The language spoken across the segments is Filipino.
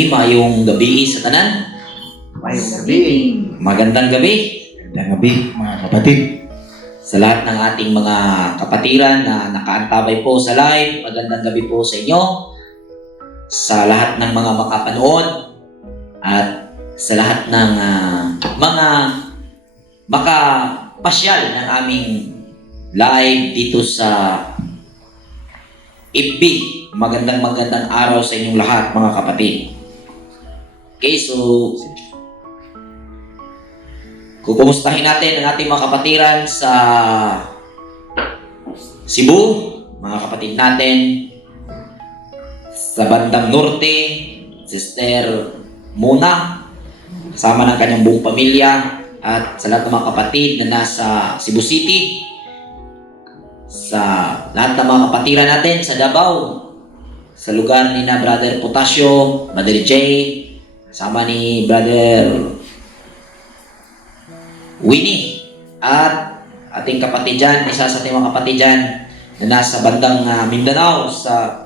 Sige, mayong gabi sa tanan. Mayong gabi. Magandang gabi Magandang gabi, mga kapatid. sa lahat ng ating mga kapatiran na nakaantabay po sa live. Magandang gabi po sa inyo. Sa lahat ng mga makapanood at sa lahat ng mga makapasyal ng aming live dito sa FB. Magandang araw sa inyong lahat, mga kapatid. Okay, so kukumustahin natin ang ating mga kapatiran sa Cebu, mga kapatid natin sa bandang norte, Sister Mona, kasama ng kanyang buong pamilya, at sa lahat ng mga kapatid na nasa Cebu City, sa lahat ng mga kapatiran natin sa Davao, sa lugar ni na Brother Potasio, Brother Jay, kasama ni Brother Winnie, at ating kapatid dyan, isa sa ating mga kapatid dyan na nasa bandang Mindanao, sa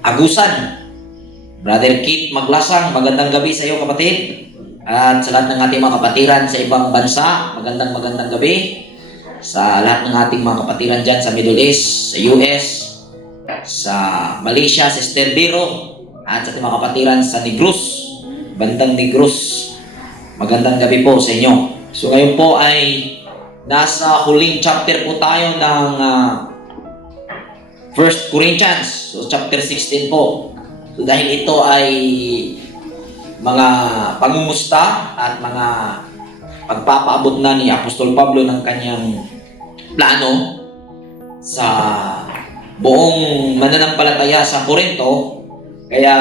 Agusan, Brother Kit Maglasang. Magandang gabi sa iyo, kapatid. At sa lahat ng ating mga kapatiran sa ibang bansa, magandang gabi. Sa lahat ng ating mga kapatiran dyan sa Middle East, sa US, sa Malaysia, Sister Biro, at sa ating mga kapatiran sa Negros, bandang Negros, magandang gabi po sa inyo. So ngayon po ay nasa huling chapter po tayo ng 1 Corinthians, so chapter 16 po. So dahil ito ay mga pangumusta at mga pagpapaabot na ni Apostol Pablo ng kanyang plano sa buong mananampalataya sa Corinto, kaya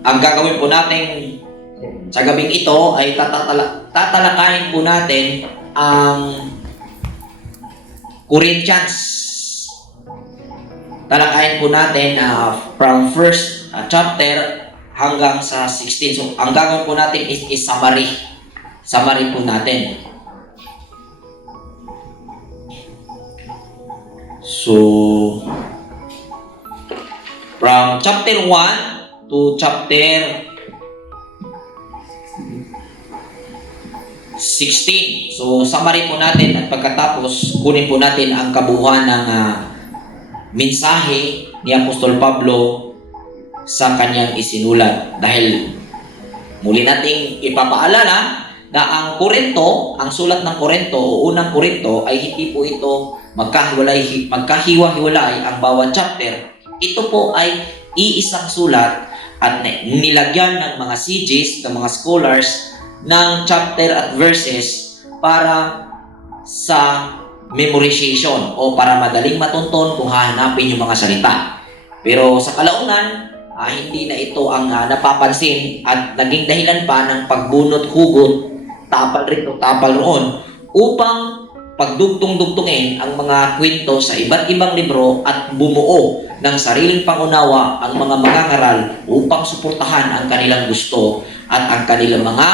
ang gagawin po natin sa gabing ito ay tatalakayin po natin ang Corinthians. Talakayin po natin from first chapter hanggang sa 16. So, ang gagawin po natin is summary. Summary po natin. So, from chapter 1 to chapter 16. So, summary po natin at pagkatapos kunin po natin ang kabuuan ng mensahe ni Apostol Pablo sa kanyang isinulat. Dahil muli nating ipapaalala na ang Korinto, ang sulat ng Korinto o unang Korinto ay hindi po ito magkahiwa-hiwalay ang bawat chapter. Ito po ay iisang sulat at nilagyan ng mga CGs, ng mga scholars, ng chapter at verses para sa memorization o para madaling matunton kung hahanapin yung mga salita. Pero sa kalaunan, hindi na ito ang napapansin at naging dahilan pa ng pagbunot-hugot, tapal rito, tapal roon, upang pagdugtong-dugtungin ang mga kwento sa iba't ibang libro at bumuo ng sariling pangunawa ang mga mangangaral upang suportahan ang kanilang gusto at ang kanilang mga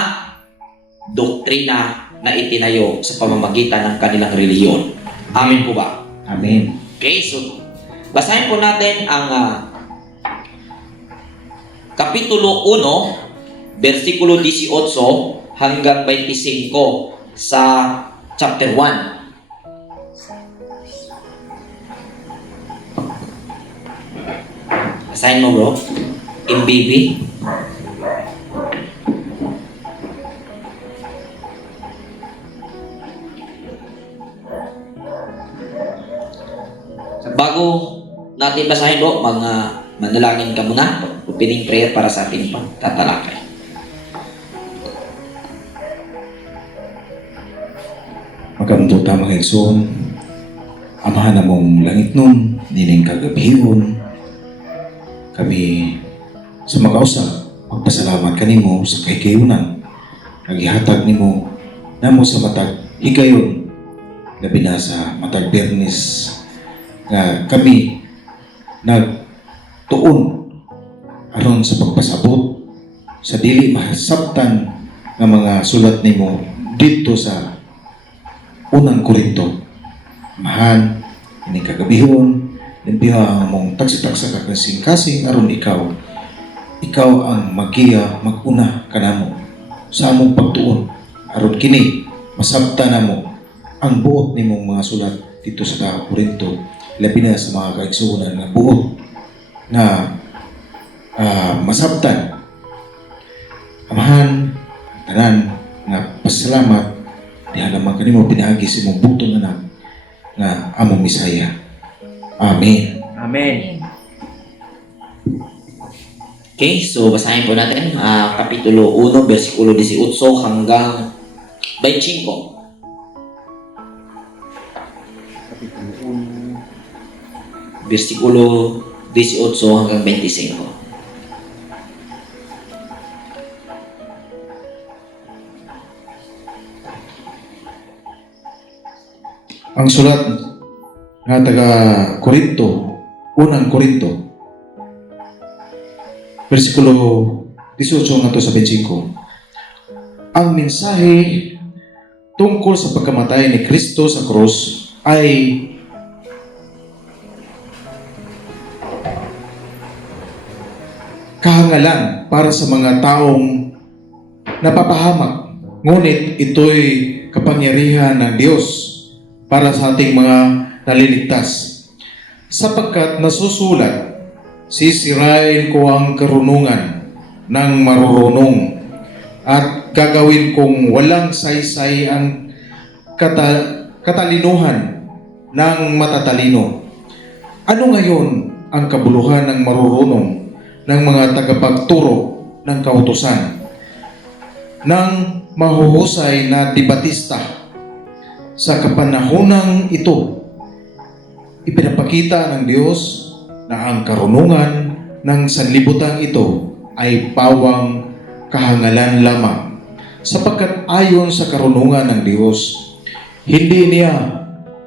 doktrina na itinayo sa pamamagitan ng kanilang reliyon. Amen po ba? Amen. Okay, so basahin po natin ang Kapitulo 1, versikulo 18 hanggang 25 sa chapter 1. Basahin mo, bro. MBB. Bago natin basahin, bro, manalangin ka muna. Opening prayer para sa ating pagtatalakay. Magandang tamang Henson, amahan na mong langit nun, nining kagabihon. Kami sa mag-ausap, magpasalamat kanimo sa kahigayunan. Nagihatag nimo namo sa matag higayon, labi na sa matag Bernes, nga kami nagtuon aron sa pagpasabot sa dili mahasabtan nga mga sulat nimo dito sa unang Korinto. Mahan, ini kagabihon, limpiha mong tagsa-tagsa ka kasing-kasing aron ikaw ang magiya maguna kanamo sa among pagtuon aron kini masabtan namo ang buot nimong mga sulat dito sa Korinto, labi na sa mga kaigsuonan nga buot nga masabtan. Amahan tanan nga pasalamat diha lamang kanimo pinaagi sa imong butong anak nga among Misaya. Amen. Amen. Okay, so basahin po natin Kapitulo 1, versikulo 18 hanggang 25. Versikulo 18 hanggang 25. Ang sulat nga taga Korinto, unang Korinto, versikulo 18 nga to sa 25. Ang mensahe tungkol sa pagkamatay ni Kristo sa krus ay kahangalan para sa mga taong napapahamak. Ngunit ito'y kapangyarihan ng Diyos para sa ating mga naliligtas. Sapagkat nasusulat, sisirain ko ang karunungan ng marurunong at gagawin kong walang saysay ang katalinuhan ng matatalino. Ano ngayon ang kabuluhan ng marurunong ng mga tagapagturo ng kautusan, ng mahuhusay na debatista? Sa kapanahonang ito, ipinapakita ng Diyos na ang karunungan ng sanlibutan ito ay pawang kahangalan lamang, sapagkat ayon sa karunungan ng Diyos, hindi niya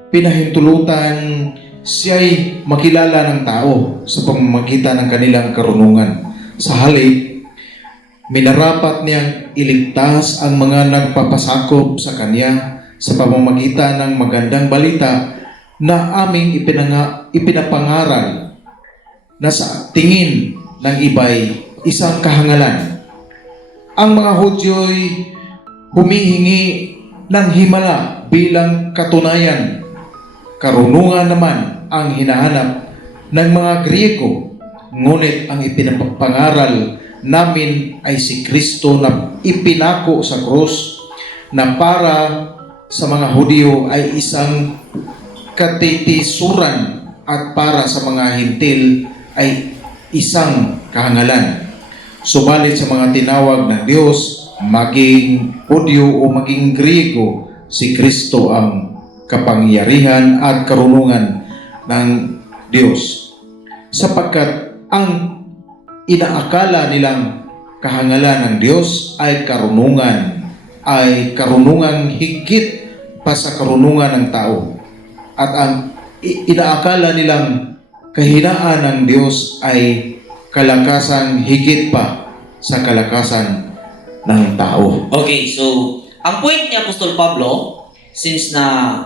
pinahintulutan siya'y makilala ng tao sa pamamagitan ng kanilang karunungan. Sa halip, minarapat niyang iligtas ang mga nagpapasakop sa kanya sa pamamagitan ng magandang balita na aming ipinapangaral na sa tingin ng iba'y isang kahangalan. Ang mga Hudyo'y humihingi ng himala bilang katunayan. Karunungan naman ang hinahanap ng mga Griego, ngunit ang ipinapangaral namin ay si Kristo na ipinako sa krus, na para sa mga Hudyo ay isang katitisuran at para sa mga Hintil ay isang kahangalan. Subalit sa mga tinawag ng Diyos, maging Hudyo o maging Griego, si Kristo ang kapangyarihan at karunungan ng Diyos. Sapagkat ang inaakala nilang kahangalan ng Diyos ay karunungan higit pa sa karunungan ng tao. At ang inaakala nilang kahinaan ng Diyos ay kalakasan higit pa sa kalakasan ng tao. Okay, so ang point ni Apostol Pablo, since na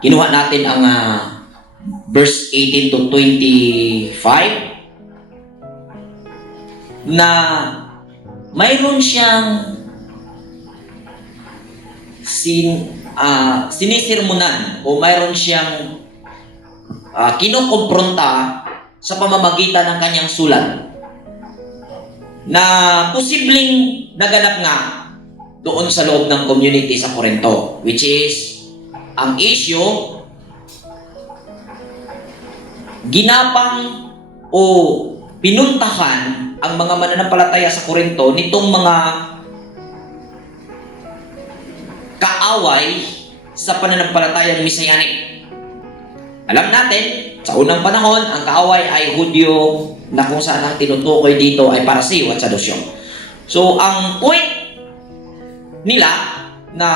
kinuha natin ang verse 18 to 25, na mayroon siyang sinisirmonan o mayroon siyang kinukompronta sa pamamagitan ng kanyang sulat na posibleng naganap nga doon sa loob ng community sa Corinto, which is ang issue ginapang o pinuntahan ang mga mananampalataya sa Corinto nitong mga kaaway sa pananampalatayang Messianic. Alam natin, sa unang panahon, ang kaaway ay Hudyo na kung saan ang tinutukoy dito ay Parasiyo at Sadusyo. So, ang point nila na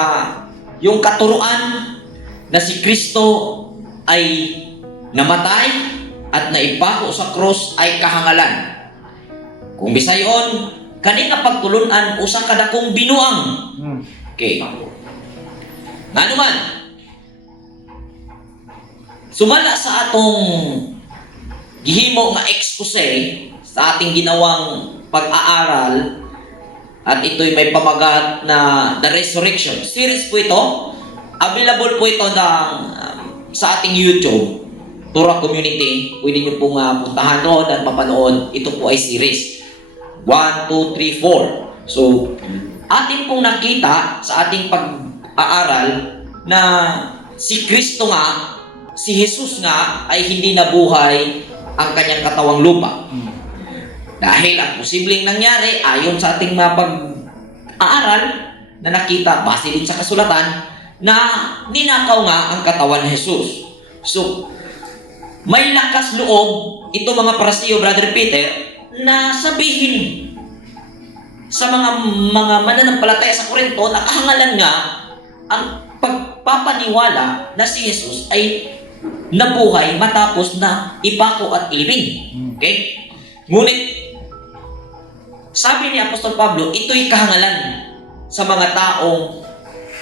yung katuruan na si Kristo ay namatay at naipako sa krus ay kahangalan. Kung bisayon, kani nga pagtulunan usa kada kong binuang. Okay. Nga naman, Sumala sa atong gihimo nga expose sa ating ginawang pag-aaral, at ito'y may pamagat na The Resurrection. Series po ito. Available po ito sa ating YouTube, Torah Community. Pwede nyo pong puntahan doon at mapanood. Ito po ay series. 1, 2, 3, 4. So, atin pong nakita sa ating pag-aaral na si Kristo nga, si Jesus nga, ay hindi nabuhay ang kanyang katawang lupa. Dahil ang posibleng nangyari, ayon sa ating mga pag-aaral na nakita, base din sa kasulatan, na ninakaw nga ang katawan ni Jesus. So, may lakas loob ito mga Parasiyo, Brother Peter, na sabihin sa mga mananampalataya sa Korinto na kahangalan nga ang pagpapaniwala na si Jesus ay nabuhay matapos na ipako at ilibing. Okay? Ngunit, sabi ni Apostol Pablo, ito'y kahangalan sa mga taong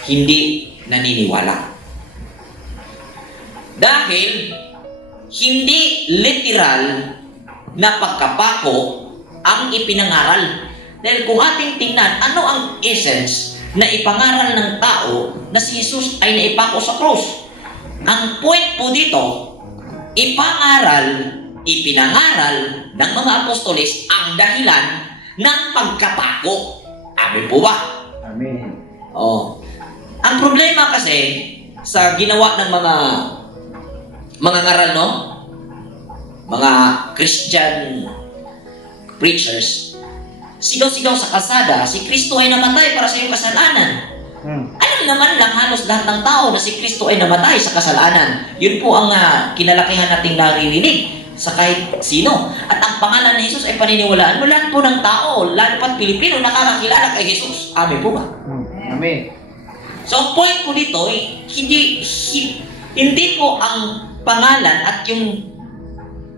hindi naniniwala. Dahil hindi literal na pagkapako ang ipinangaral. Dahil kung ating tingnan, ano ang essence na ipangaral ng tao na si Jesus ay naipako sa krus? Ang point po dito, ipinangaral ng mga apostoles ang dahilan ng pagkapako. Amin po ba? Amen. Oh. Ang problema kasi sa ginawa ng mga ngaral, no? Mga Christian preachers, sigaw-sigaw sa kalsada, si Kristo ay namatay para sa iyong kasalanan. Alam naman lang halos lahat ng tao na si Kristo ay namatay sa kasalanan. Yun po ang kinalakihan nating naririnig sa kahit sino. At ang pangalan ni Jesus ay paniniwalaan mo lahat po ng tao, lalo pat Pilipino, nakakakilala kay Jesus. Amen po ba? Amen. So, ang point po dito, hindi po ang pangalan at yung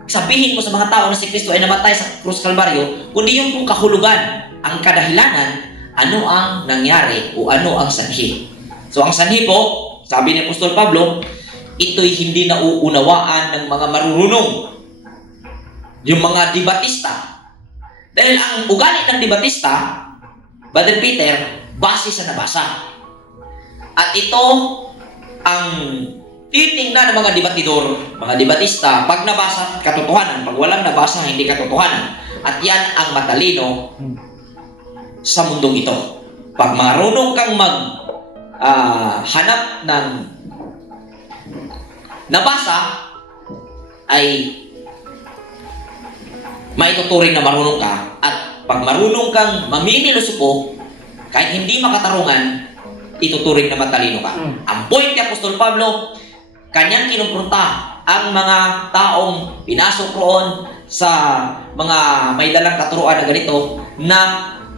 sabihin mo sa mga tao na si Kristo ay namatay sa Krus Kalbaryo, kundi yung pong kahulugan, ang kadahilanan, ano ang nangyari o ano ang sanhi. So, ang sanhi po, sabi ni Apostol Pablo, ito'y hindi nauunawaan ng mga marurunong, yung mga debatista. Dahil ang ugali ng debatista, Brother Peter, base sa nabasa. At ito ang titingnan ng mga debatidor, mga debatista, pag nabasa, katotohanan. Pag walang nabasa, hindi katotohanan. At yan ang matalino sa mundong ito. Pag marunong kang hanap ng nabasa, ay maituturing na marunong ka. At pag marunong kang maminilusupo, kahit hindi makatarungan, ituturing na matalino ka. Ang point ni Apostol Pablo, kanyang kinumpronta ang mga taong pinasok roon sa mga may dalang katuruan na ganito, na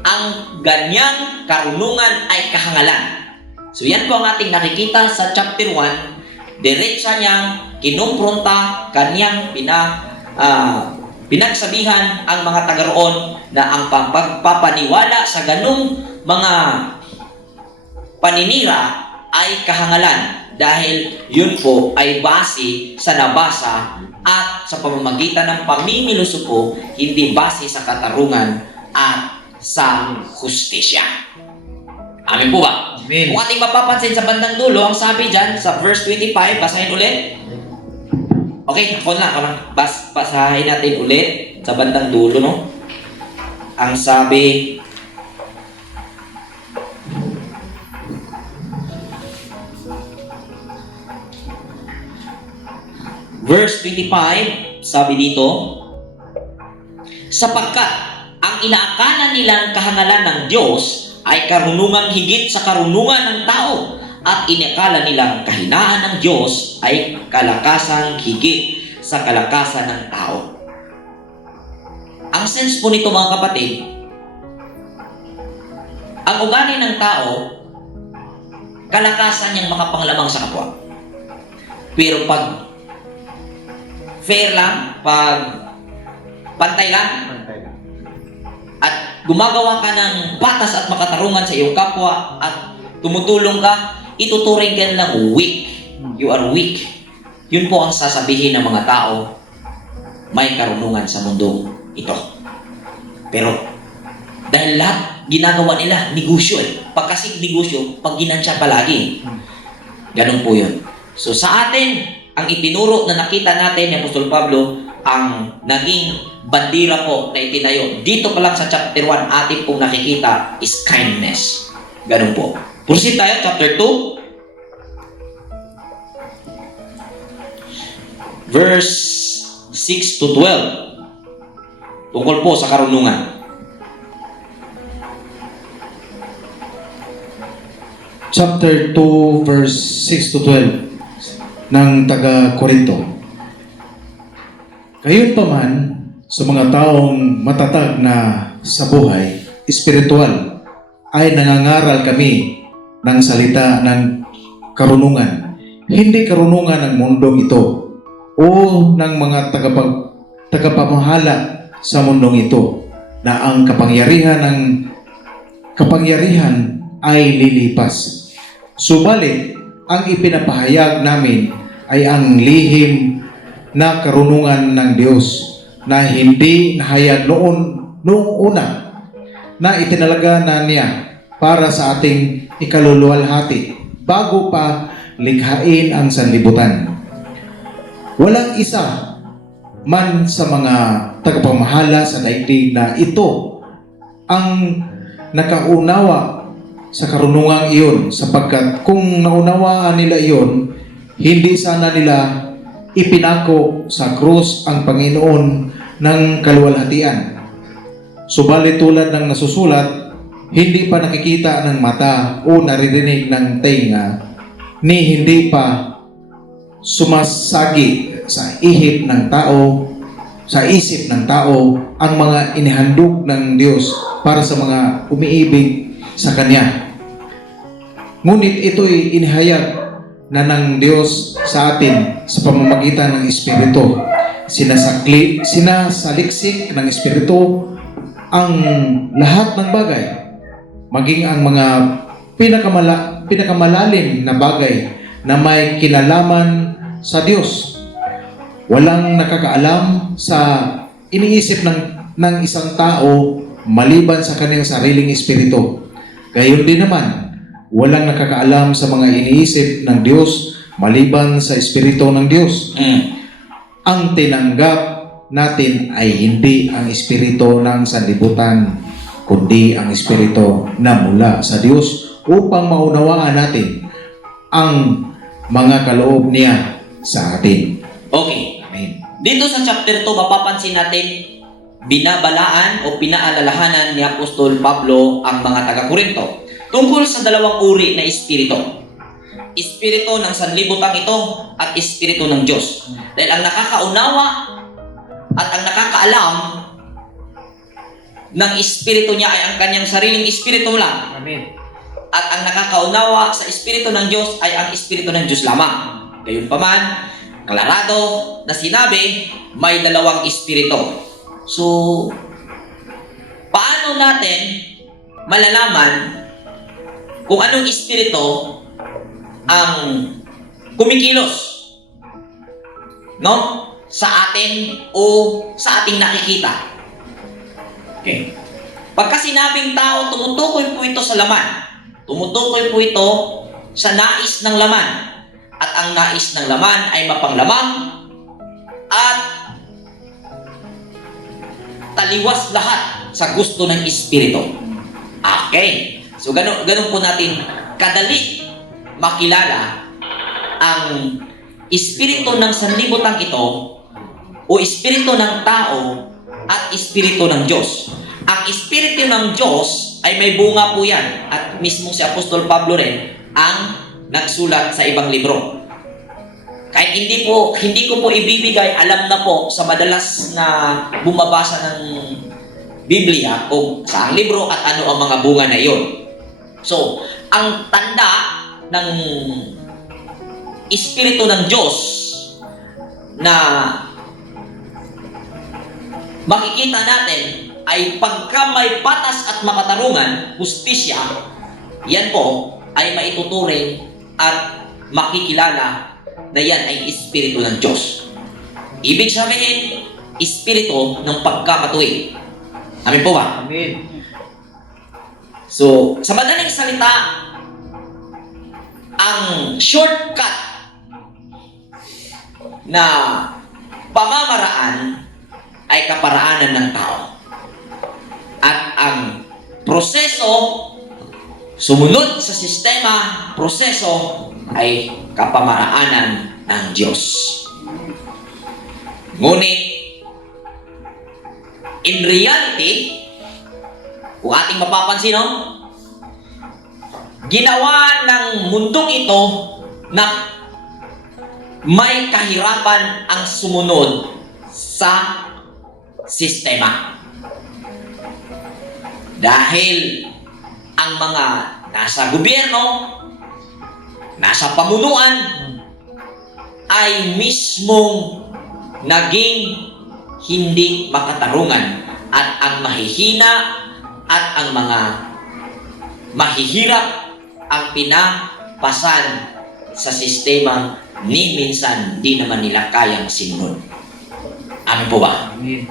ang ganyang karunungan ay kahangalan. So yan po ang ating nakikita sa chapter 1. Diretsa niyang kinumpronta, kanyang pinagsabihan ang mga taga roon na ang pagpapaniwala sa ganung mga paninira ay kahangalan, dahil yun po ay base sa nabasa at sa pamamagitan ng pamimilusupo, hindi base sa katarungan at sa hustisya. Amin po ba? Amen. Kung ating mapapansin sa bandang dulo, ang sabi dyan sa verse 25, basahin ulit. Okay, ako lang. Basahin natin ulit sa bandang dulo, no? Ang sabi, verse 25, sabi dito, sapagkat ang inaakala nilang kahangalan ng Diyos ay karunungan higit sa karunungan ng tao, at inakala nilang kahinaan ng Diyos ay kalakasan higit sa kalakasan ng tao. Ang sense po nito, mga kapatid, ang ugali ng tao, kalakasan niyang makapanglamang sa kapwa. Pero pag fair lang, pag pantay lang, at gumagawa ka ng patas at makatarungan sa iyong kapwa at tumutulong ka, ituturing ka lang weak. You are weak. yun po ang sasabihin ng mga tao, may karunungan sa mundo ito. Pero dahil lahat ginagawa nila, negosyo eh. Pagkasing negosyo, pag ginansya palagi. Ganun po yun. So sa atin, ang itinuro na nakita natin ni Apostol Pablo, ang naging bandira po na itinayo. Dito pa lang sa chapter 1, atin pong nakikita is kindness. Ganun po. Proceed tayo, chapter 2. Verse 6 to 12. Tungkol po sa karunungan. Chapter 2, verse 6 to 12 ng taga-Korinto. Gayon pa man, sa mga taong matatag na sa buhay, espiritual, ay nangangaral kami ng salita ng karunungan. Hindi karunungan ng mundong ito o ng mga tagapamahala sa mundong ito, na ang kapangyarihan ay lilipas. Subalit, ang ipinapahayag namin ay ang lihim na karunungan ng Diyos na hindi nahayag noong una, na itinalaga na niya para sa ating ikaluluwalhati bago pa likhain ang sanlibutan. Walang isa man sa mga tagapamahala sa daigdig na ito ang nakaunawa sa karunungang iyon, sapagkat kung naunawaan nila iyon, hindi sana nila ipinako sa krus ang Panginoon ng kaluwalhatian. Subalit tulad ng nasusulat, hindi pa nakikita ng mata o naririnig ng tenga, ni hindi pa sumasagi sa ihip ng tao, sa isip ng tao, ang mga inihandog ng Diyos para sa mga umiibig sa Kanya. Ngunit ito'y inihayag na ng Diyos sa atin sa pamamagitan ng Espiritu. Sinasaliksik ng Espiritu ang lahat ng bagay, maging ang mga pinakamalalim na bagay na may kinalaman sa Diyos. Walang nakakaalam sa iniisip ng isang tao maliban sa kanyang sariling espiritu. Gayon din naman, walang nakakaalam sa mga iniisip ng Diyos maliban sa espiritu ng Diyos. Ang tinanggap natin ay hindi ang espiritu ng sanlibutan, kundi ang espiritu na mula sa Diyos, upang maunawaan natin ang mga kaloob niya sa atin. Okay. Amen. Dito sa chapter 2, mapapansin natin, binabalaan o pinaalalahanan ni Apostol Pablo ang mga taga-Korinto tungkol sa dalawang uri na espiritu. Espiritu ng sanlibutan ito at espiritu ng Diyos. Dahil ang nakakaunawa at ang nakakaalam ng espiritu niya ay ang kanyang sariling espiritu lang. Amen. At ang nakakaunawa sa espiritu ng Diyos ay ang espiritu ng Diyos lamang. Gayunpaman, klarado na sinabi, may dalawang espiritu. So, paano natin malalaman kung anong espiritu ang kumikilos, no, sa atin o sa ating nakikita? Okay. Pagka sinabing tao, tumutukoy po ito sa laman. Tumutukoy po ito sa nais ng laman. At ang nais ng laman ay mapanglamang at taliwas lahat sa gusto ng espiritu. Okay. So, ganun po natin kadali makilala ang espiritu ng sanlibutan ito o espiritu ng tao at espiritu ng Diyos. Ang espiritu ng Diyos ay may bunga po yan, at mismo si Apostol Pablo rin ang nagsulat sa ibang libro. Kahit hindi ko po ibibigay, alam na po sa madalas na bumabasa ng Biblia o sa libro at ano ang mga bunga na iyon. So, ang tanda ng espiritu ng Diyos na makikita natin ay pagka may patas at makatarungan, hustisya, yan po ay maituturing at makikilala na yan ay espiritu ng Diyos. Ibig sabihin, espiritu ng pagkamatuwid. Amin po ba? Amen. So, sa madaling salita, ang shortcut na pamamaraan ay kaparaanan ng tao. At ang proseso, sumunod sa sistema, proseso ay kapamaraanan ng Diyos. Ngunit, in reality, kung ating mapapansin, no? Ginawa ng mundong ito na may kahirapan ang sumunod sa sistema. Dahil ang mga nasa gobyerno, nasa pamunuan, ay mismong naging hindi makatarungan at ang mahihina at ang mga mahihirap ang pinapasan sa sistemang ni minsan di naman nila kayang sinunod. Amin po ba? Amen.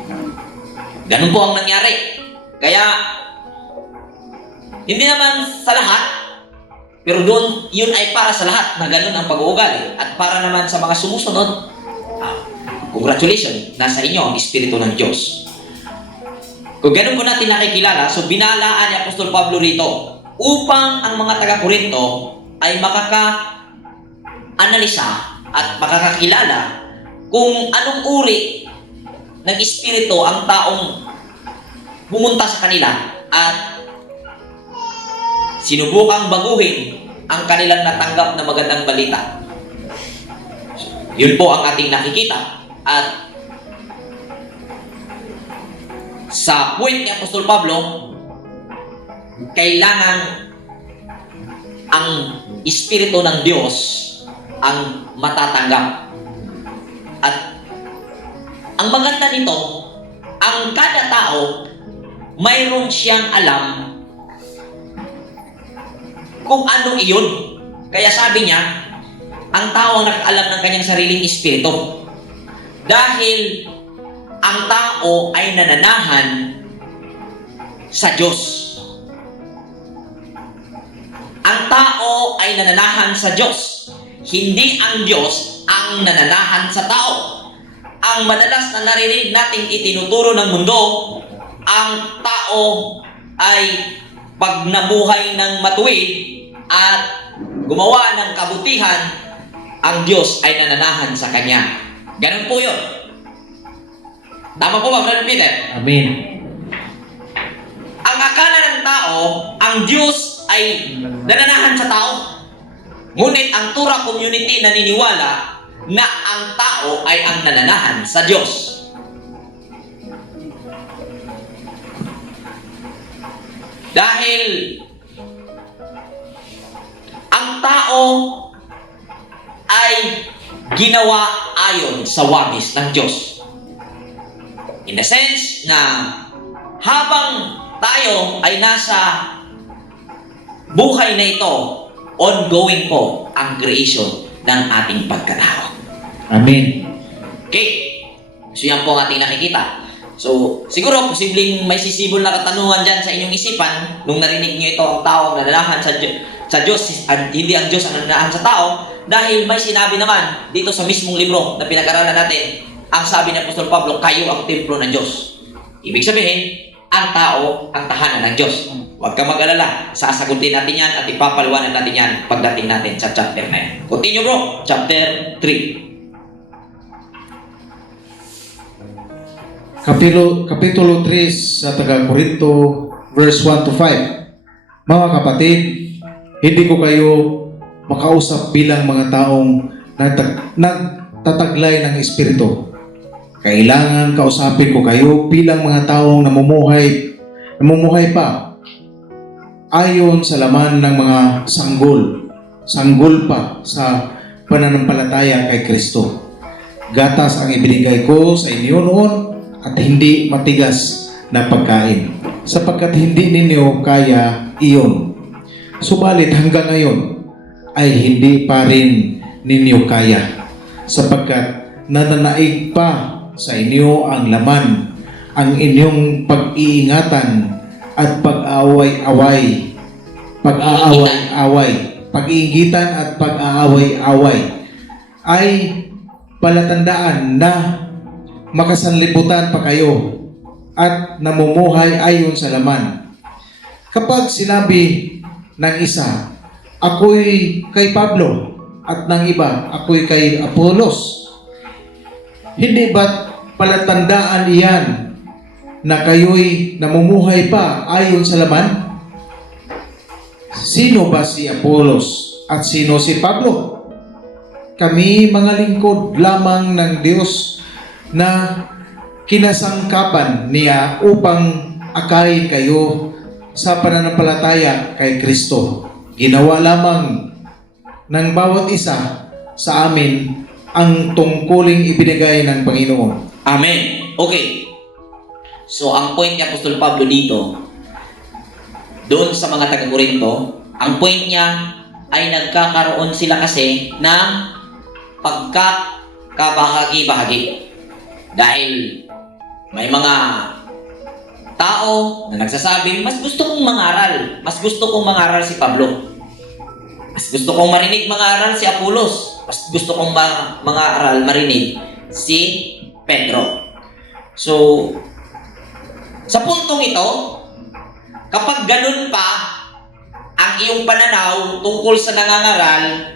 Ganun po ang nangyari. Kaya, hindi naman sa lahat, pero doon, yun ay para sa lahat na ganun ang pag-uugali. At para naman sa mga sumusunod, congratulations, nasa inyo ang Espiritu ng Diyos. Kung ganun po natin nakikilala, so binalaan ni Apostol Pablo rito upang ang mga taga-Korinto ay makaka-analisa at makakakilala kung anong uri ng Espiritu ang taong pumunta sa kanila at sinubukang baguhin ang kanilang natanggap na magandang balita. Yun po ang ating nakikita. At sa puwit ni Apostol Pablo, kailangan ang Espiritu ng Diyos ang matatanggap. At ang maganda nito, ang kada tao, mayroon siyang alam kung ano iyon. Kaya sabi niya, ang tao ang nakaalam ng kanyang sariling espiritu. Dahil ang tao ay nananahan sa Diyos. Ang tao ay nananahan sa Diyos. Hindi ang Diyos ang nananahan sa tao. Ang madalas na narinig nating itinuturo ng mundo, ang tao ay pag nabuhay ng matuwid at gumawa ng kabutihan, ang Diyos ay nananahan sa kanya. Ganun po yun. Tama po ba, Brother Peter? Amen. Ang akala ng tao, ang Diyos ay nananahan sa tao. Ngunit ang Torah community naniniwala na ang tao ay ang nananahan sa Diyos. Dahil ang tao ay ginawa ayon sa wabis ng Diyos. In the sense na habang tayo ay nasa buhay na ito, ongoing po ang creation ng ating pagkatao. Amen. Okay. So yan po ang ating nakikita. So, siguro, posibleng may sisibol na katanungan dyan sa inyong isipan nung narinig nyo ito, ang tao ang nananahan sa Diyos, at hindi ang Diyos ang nananahan sa tao, dahil may sinabi naman dito sa mismong libro na pinag-aralan natin, ang sabi ng Apostol Pablo, kayo ang templo ng Diyos. Ibig sabihin, ang tao ang tahanan ng Diyos. Huwag ka mag-alala, sasagutin natin yan at ipapaliwanan natin yan pagdating natin sa chapter na yan. Continue bro, chapter 3. Kapitulo 3 sa taga-Korinto, verse 1 to 5. Mga kapatid, hindi ko kayo makausap bilang mga taong nagtataglay ng Espiritu. Kailangan kausapin ko kayo bilang mga taong namumuhay pa ayon sa laman ng mga sanggol pa sa pananampalataya kay Kristo. Gatas ang ibinigay ko sa inyo noon at hindi matigas na pagkain, sapagkat hindi ninyo kaya iyon. Subalit hanggang ngayon ay hindi pa rin ninyo kaya. sapagkat nananaig pa sa inyo ang laman, ang inyong pag-iingatan at pag-iingitan at pag-aaway-away ay palatandaan na makasanlibutan pa kayo at namumuhay ayon sa laman. Kapag sinabi ng isa, ako'y kay Pablo, at ng iba, ako'y kay Apolos, hindi ba't palatandaan iyan na kayo'y namumuhay pa ayon sa laman? Sino ba si Apolos at sino si Pablo? Kami mga lingkod lamang ng Diyos na kinasangkapan niya upang akayin kayo sa pananampalataya kay Kristo. Ginawa lamang ng bawat isa sa amin ang tungkuling ibinigay ng Panginoon. Amen. Okay. So, ang point ni Apostol Pablo dito, doon sa mga taga-Korinto, ang point niya ay nagkakaroon sila kasi ng pagkakabahagi-bahagi. Dahil may mga tao na nagsasabi, mas gusto kong mangaral. Mas gusto kong mangaral si Pablo. Mas gusto kong marinig mangaral si Apolos. Mas gusto kong mangaral marinig si Pedro. So, sa puntong ito, kapag ganun pa ang iyong pananaw tungkol sa nangangaral,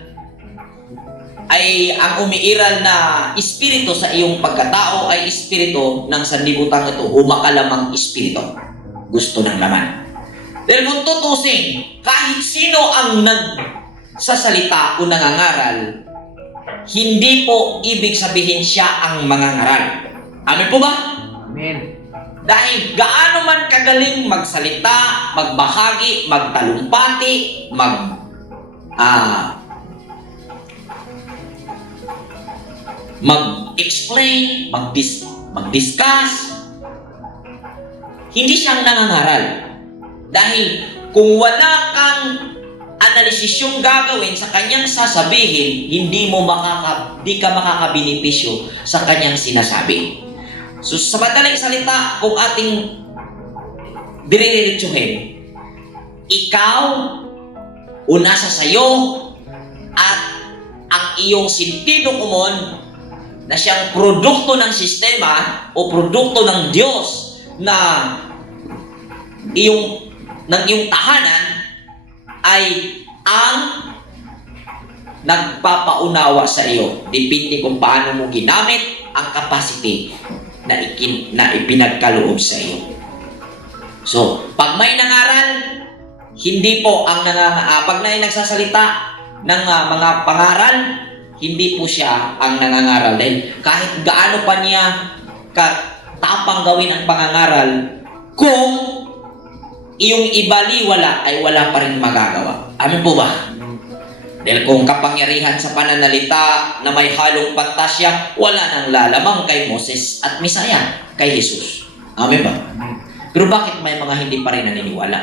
ay ang umiiral na espiritu sa iyong pagkatao ay espiritu ng sanlibutan ito o makalamang espiritu. Gusto ng laman. Dahil kung tutusin, kahit sino ang nagsasalita o nangangaral, hindi po ibig sabihin siya ang mangangaral. Amen po ba? Amen. Dahil gaano man kagaling magsalita, magbahagi, magtalumpati, mag-explain, mag-discuss, hindi siyang nangangaral. Dahil kung wala kang analisis yung gagawin sa kanyang sasabihin, di ka makakabenepisyo sa kanyang sinasabi. So sa madaling salita, kung ating diridiretsuhin, ikaw o nasa sayo at ang iyong sentido komon na siyang produkto ng sistema o produkto ng Diyos na ng iyong tahanan ay ang nagpapaunawa sa iyo. Depende kung paano mo ginamit ang capacity na ipinagkaloob sa iyo. So, pag may nangaral, hindi po ang pag may nagsasalita ng mga pangaral, hindi po siya ang nangangaral. Dahil kahit gaano pa niya katapang gawin ang pangangaral, kung iyong ibaliwala ay wala pa rin magagawa. Amen po ba? Dahil kung kapangyarihan sa pananalita na may halong pantasya, wala nang lalamang kay Moses at Misaya, kay Jesus. Amen ba? Pero bakit may mga hindi pa rin naniniwala?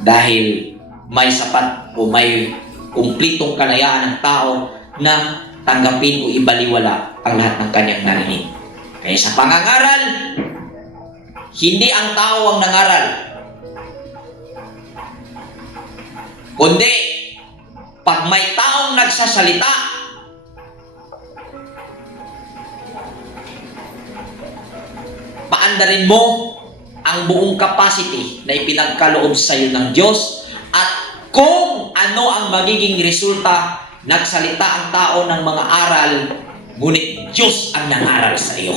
Dahil may sapat o may kumplitong kalayaan ng tao na tanggapin o ibaliwala ang lahat ng kanyang narinig. Kaya sa pangangaral, hindi ang tao ang nangaral, kundi pag may taong nagsasalita, paandarin mo ang buong capacity na ipinagkaloob sa iyo ng Diyos at kung ano ang magiging resulta, nagsalita ang tao ng mga aral, ngunit Diyos ang nangaral sa iyo.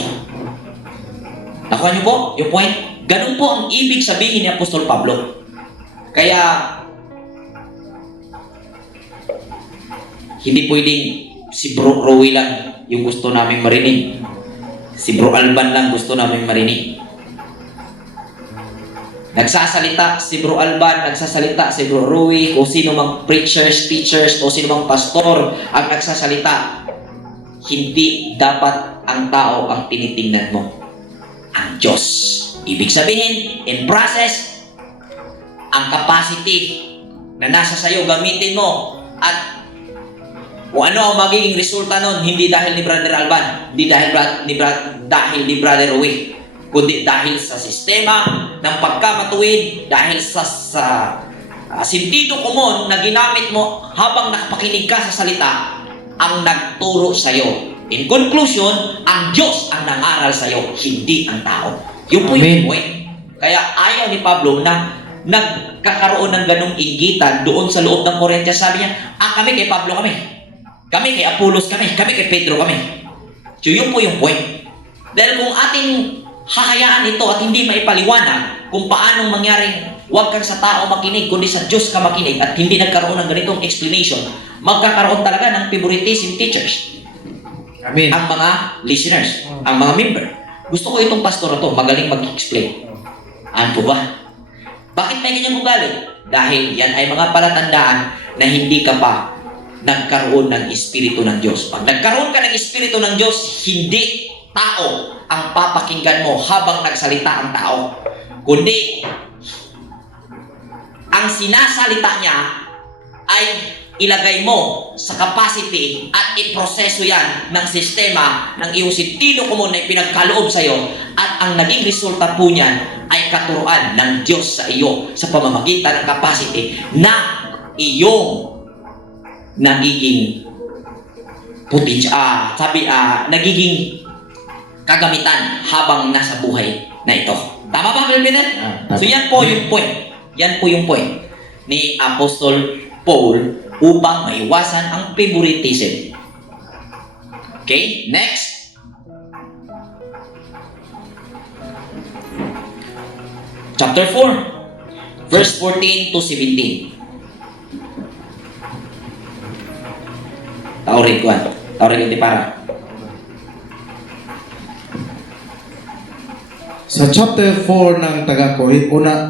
Nakuha niyo po yung point? Ganun po ang ibig sabihin ni Apostol Pablo. Kaya, hindi pwedeng si Bro Rowie lang yung gusto namin marinig. Si Bro Alban lang gusto namin marinig. Nagsasalita si Bro Alban, nagsasalita si Bro Rowie, o sino mang preachers, teachers, o sino mang pastor ang nagsasalita. Hindi dapat ang tao ang tinitingnan mo. Ang Diyos. Ibig sabihin, in process, ang capacity na nasa sayo, gamitin mo at Kung ano ang magiging resulta nun, hindi dahil ni Brother Alban, hindi dahil dahil ni Brother Uwe, kundi dahil sa sistema ng pagkamatuwid, dahil sa sentido komon na ginamit mo habang nakapakinig ka sa salita ang nagturo sa iyo. In conclusion, ang Diyos ang nangaral sa iyo, hindi ang tao. Yun po yung point. Kaya ayaw ni Pablo na nagkakaroon ng ganong inggitan doon sa loob ng Corinthians. Sabi niya, kami kay Pablo kami. Kami kay Apollos kami kay Pedro kami. So yun po yung point. Dahil kung ating hahayaan ito at hindi maipaliwanag kung paanong mangyaring huwag kang sa tao makinig, kundi sa Diyos ka makinig at hindi nagkaroon ng ganitong explanation, magkakaroon talaga ng favoritism teachers. Amen. Ang mga listeners, ang mga member. Gusto ko itong pastor na to, magaling mag-explain. Ano po ba? Bakit may ganyang ugali? Dahil yan ay mga palatandaan na hindi ka pa nagkaroon ng Espiritu ng Diyos. Pag nagkaroon ka ng Espiritu ng Diyos, hindi tao ang papakinggan mo habang nagsalita ang tao, kundi ang sinasalita niya ay ilagay mo sa capacity at iproseso yan ng sistema ng iyong sentido komon na ipinagkaloob sa iyo, at ang naging resulta po niyan ay katuruan ng Diyos sa iyo sa pamamagitan ng capacity na iyong nagiging nagiging kagamitan habang nasa buhay na ito. Tama ba, Brother Peter? So yan po yung point. Yan po yung point ni Apostol Paul upang maiwasan ang favoritism. Okay, next. Chapter 4, verse 14 to 17. Taurin ko para. Sa chapter 4 ng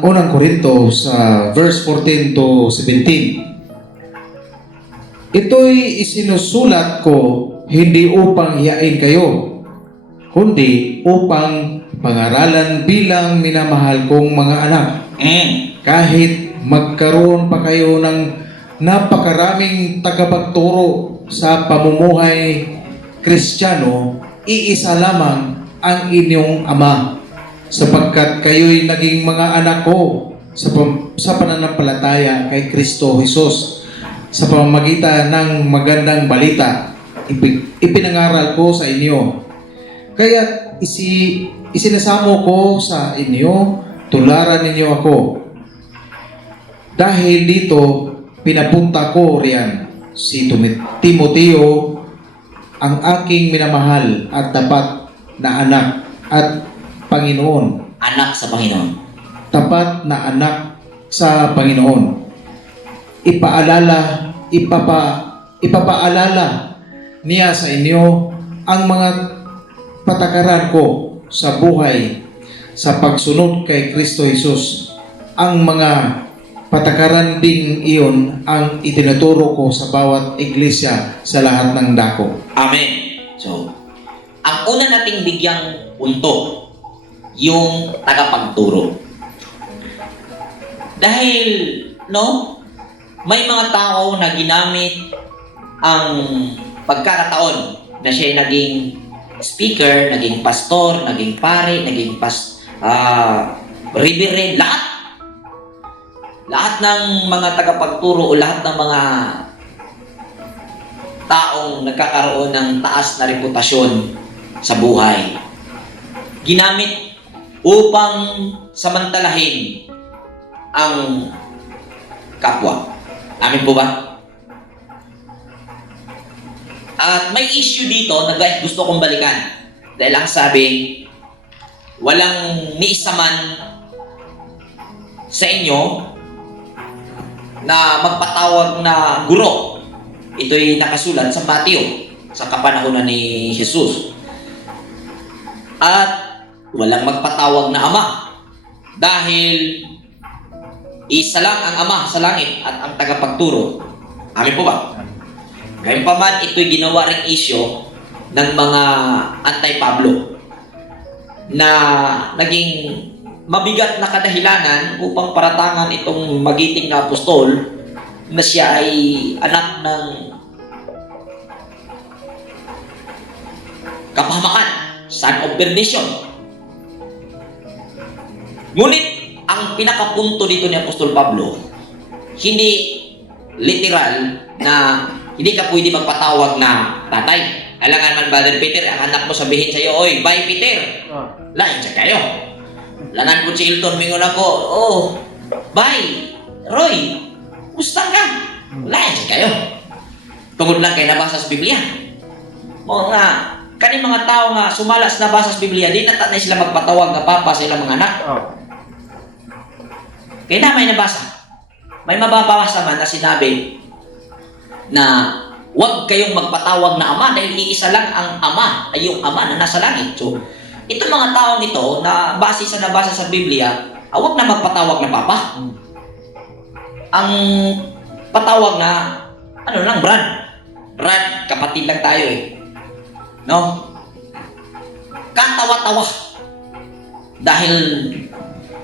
unang Korinto sa verse 14 to 17. Ito'y isinusulat ko hindi upang hiyain kayo, kundi upang pangaralan bilang minamahal kong mga anak. Kahit magkaroon pa kayo ng napakaraming tagapagturo sa pamumuhay Kristiyano, iisa lamang ang inyong Ama, sapagkat kayo'y naging mga anak ko sa pananampalataya kay Kristo Jesus. Sa pamamagitan ng magandang balita, ipinangaral ko sa inyo. Kaya isinasamo ko sa inyo, tularan ninyo ako. Dahil dito, pinapunta ko riyan si Timoteo, ang aking minamahal at tapat na anak at Panginoon. Anak sa Panginoon. Tapat na anak sa Panginoon. Ipapaalala niya sa inyo ang mga patakaran ko sa buhay sa pagsunod kay Kristo Jesus. Ang mga patakaran ding iyon ang itinuturo ko sa bawat iglesia sa lahat ng dako. Amen. So, ang una nating bigyang punto, yung tagapagturo. Dahil, may mga tao na ginamit ang pagkakataon na siya naging speaker, naging pastor, naging pare, naging reverend, lahat ng mga tagapagturo o lahat ng mga taong nagkakaroon ng taas na reputasyon sa buhay, ginamit upang samantalahin ang kapwa. Amin po ba? At may issue dito na guys gusto kong balikan. Dahil ang sabi, walang niisa man sa inyo na magpatawag na guro. Ito'y nakasulat sa Mateo sa kapanahunan ni Jesus. At walang magpatawag na ama dahil isa lang ang Ama sa langit at ang tagapagturo. Amin po ba? Gayunpaman, ito'y ginawa ring issue ng mga anti-Pablo na naging mabigat na kadahilanan upang paratangan itong magiting na apostol na siya ay anak ng kapahamakan, son of perdition. Ngunit, ang pinakapunto dito ni Apostol Pablo, hindi literal na hindi ka pwede magpatawag na tatay. Alangan man, Brother Peter, ang anak mo sabihin sa'yo, "Oy, bye Peter." Lain siya kayo. Lanan po si Hilton, mingon ako, "Oh, bye Roy, gusto ka?" Lain siya kayo. Tungod lang kayo nabasa sa Biblia. Mga kaning mga tao nga sumalas nabasa sa Biblia, di na sila magpatawag na papa sa ilang mga anak. Kaya na may nabasa. May mababasa man na sinabi na huwag kayong magpatawag na ama dahil iisa lang ang ama, ay yung ama na nasa langit. So, itong mga taong ito na base sa nabasa sa Biblia, huwag na magpatawag na papa. Ang patawag na, ano lang, Brad. Brad, kapatid lang tayo eh. No? Katawa-tawa. Dahil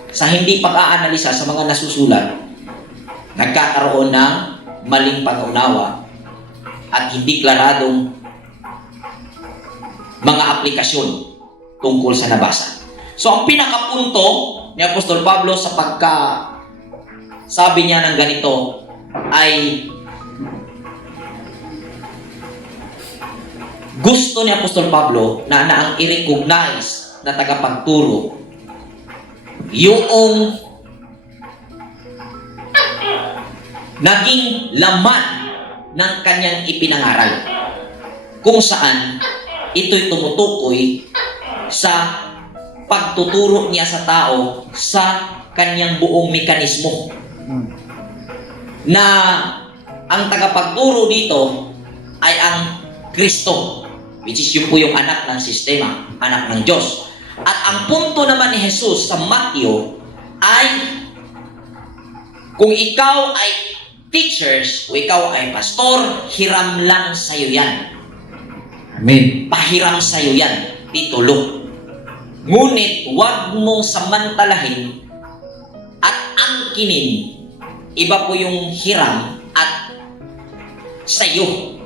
sa hindi pag-aanalisa sa mga nasusulat, nagkakaroon ng maling pag-unawa at hindi klaradong mga aplikasyon tungkol sa nabasa. So, ang pinakapunto ni Apostol Pablo sa sabi niya ng ganito ay gusto ni Apostol Pablo na ang i-recognize na tagapagturo yung naging laman ng kanyang ipinangaral, kung saan ito'y tumutukoy sa pagtuturo niya sa tao sa kanyang buong mekanismo. Na ang tagapagturo dito ay ang Kristo, which is yun po yung anak ng sistema, anak ng Diyos. At ang punto naman ni Jesus sa Matthew ay kung ikaw ay teachers o ikaw ay pastor, hiram lang sa'yo yan. Amen. Pahiram sa'yo yan, titulo. Ngunit huwag mong samantalahin at angkinin. Iba po yung hiram at sa'yo.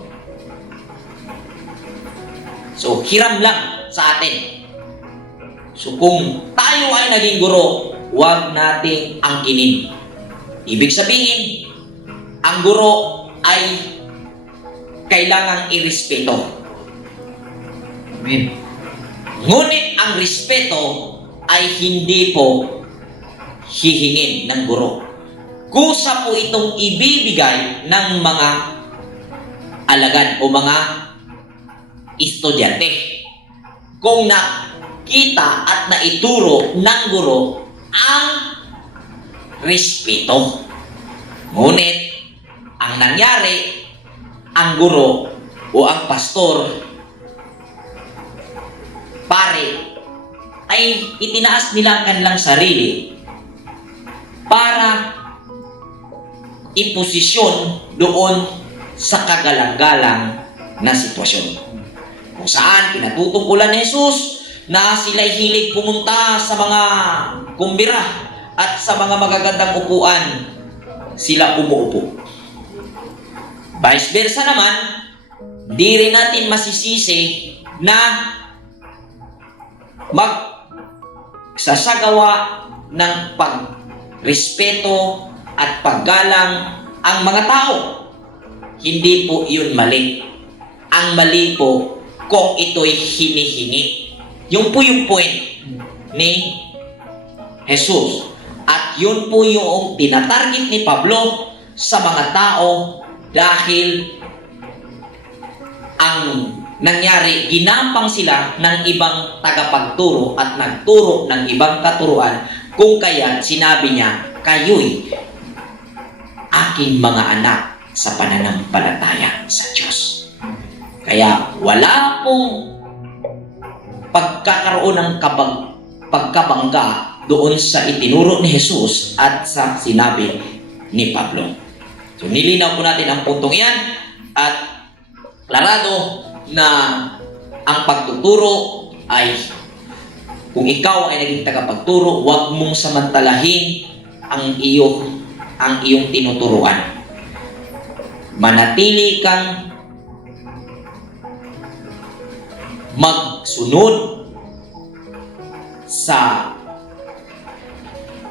So, hiram lang sa atin. So, kung tayo ay naging guro, huwag nating angkinin. Ibig sabihin, ang guro ay kailangang irespeto. Amen. Ngunit ang respeto ay hindi po hihingin ng guro. Kusa po itong ibibigay ng mga alagad o mga estudyante. Kung nakita at naituro ng guro ang respeto. Ngunit, ang nangyari, ang guro o ang pastor, pare, ay itinaas nila ang kanilang sarili para iposisyon doon sa kagalang-galang na sitwasyon. Kung saan pinatutungkulan ni Jesus na sila'y hilig pumunta sa mga kumbira at sa mga magagandang upuan, sila umuupo. Vice versa naman, di rin natin masisisi na magsasagawa ng pagrespeto at paggalang ang mga tao. Hindi po yun mali. Ang mali po kung ito'y hinihingi. Yun po yung point ni Jesus. At yun po yung tinatarget ni Pablo sa mga tao dahil ang nangyari, ginampang sila ng ibang tagapagturo at nagturo ng ibang katuruan, kung kaya sinabi niya, kayo'y aking mga anak sa pananampalataya sa Diyos. Kaya wala pong pagkakaroon ng pagkabangga doon sa itinuro ni Jesus at sa sinabi ni Pablo. So nilinaw po natin ang puntong yan at klarado na ang pagtuturo ay kung ikaw ay naging tagapagturo, huwag mong samantalahin ang iyong tinuturuan. Manatili kang magsunod sa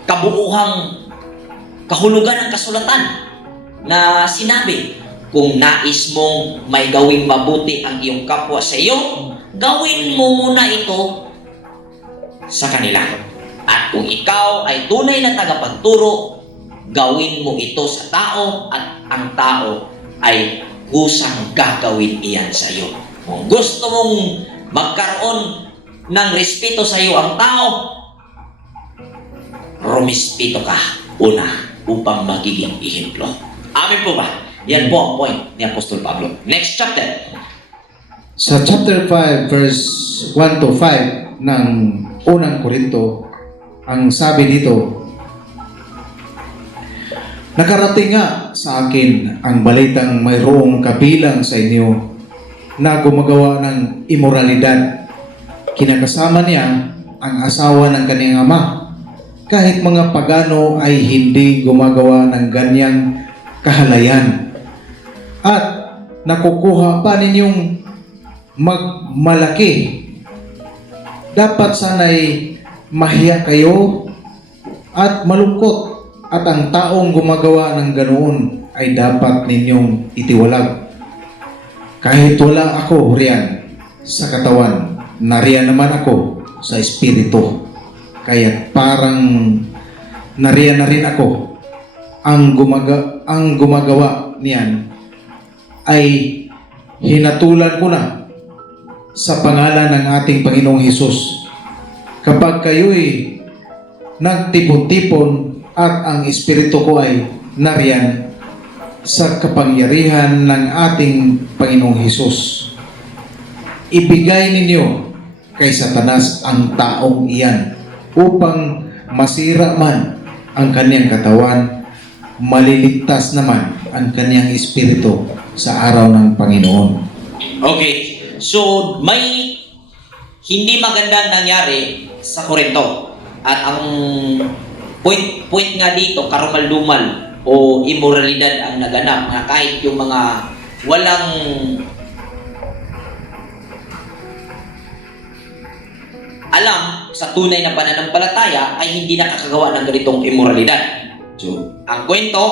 kabuuhang kahulugan ng kasulatan na sinabi, kung nais mong may gawing mabuti ang iyong kapwa sa iyo, gawin mo muna ito sa kanila. At kung ikaw ay tunay na tagapagturo, gawin mo ito sa tao at ang tao ay kusang gagawin iyan sa iyo. Kung gusto mong magkaroon ng respeto sa iyo ang tao, rumispeto ka una upang magiging ehemplo. Amen po ba? Yan po ang point ni Apostol Pablo. Next chapter. Sa chapter 5, verse 1 to 5 ng unang Korinto, ang sabi dito, nakarating nga sa akin ang balitang mayroong kabilang sa inyo na gumagawa ng imoralidad. Kinakasama niya ang asawa ng kaniyang ama. Kahit mga pagano ay hindi gumagawa ng ganyang kahalayan. At nakukuha pa ninyong magmalaki. Dapat sana'y mahiya kayo at malungkot. At ang taong gumagawa ng ganoon ay dapat ninyong itiwalag. Kahit wala ako riyan sa katawan, nariyan naman ako sa espiritu. Kaya parang nariyan na rin ako. Ang gumagawa niyan ay hinatulan ko na sa pangalan ng ating Panginoong Hesus. Kapag kayo'y nagtipon-tipon at ang espiritu ko ay nariyan sa kapangyarihan ng ating Panginoong Hesus, ibigay ninyo kay Satanas ang taong iyan upang masira man ang kaniyang katawan, maliligtas naman ang kaniyang espiritu sa araw ng Panginoon. Okay. So, may hindi magandang nangyari sa Korinto. At ang point nga dito, karumal-dumal o immoralidad ang naganap na kahit yung mga walang alam sa tunay na pananampalataya ay hindi nakakagawa ng ganitong immoralidad. So, ang kwento,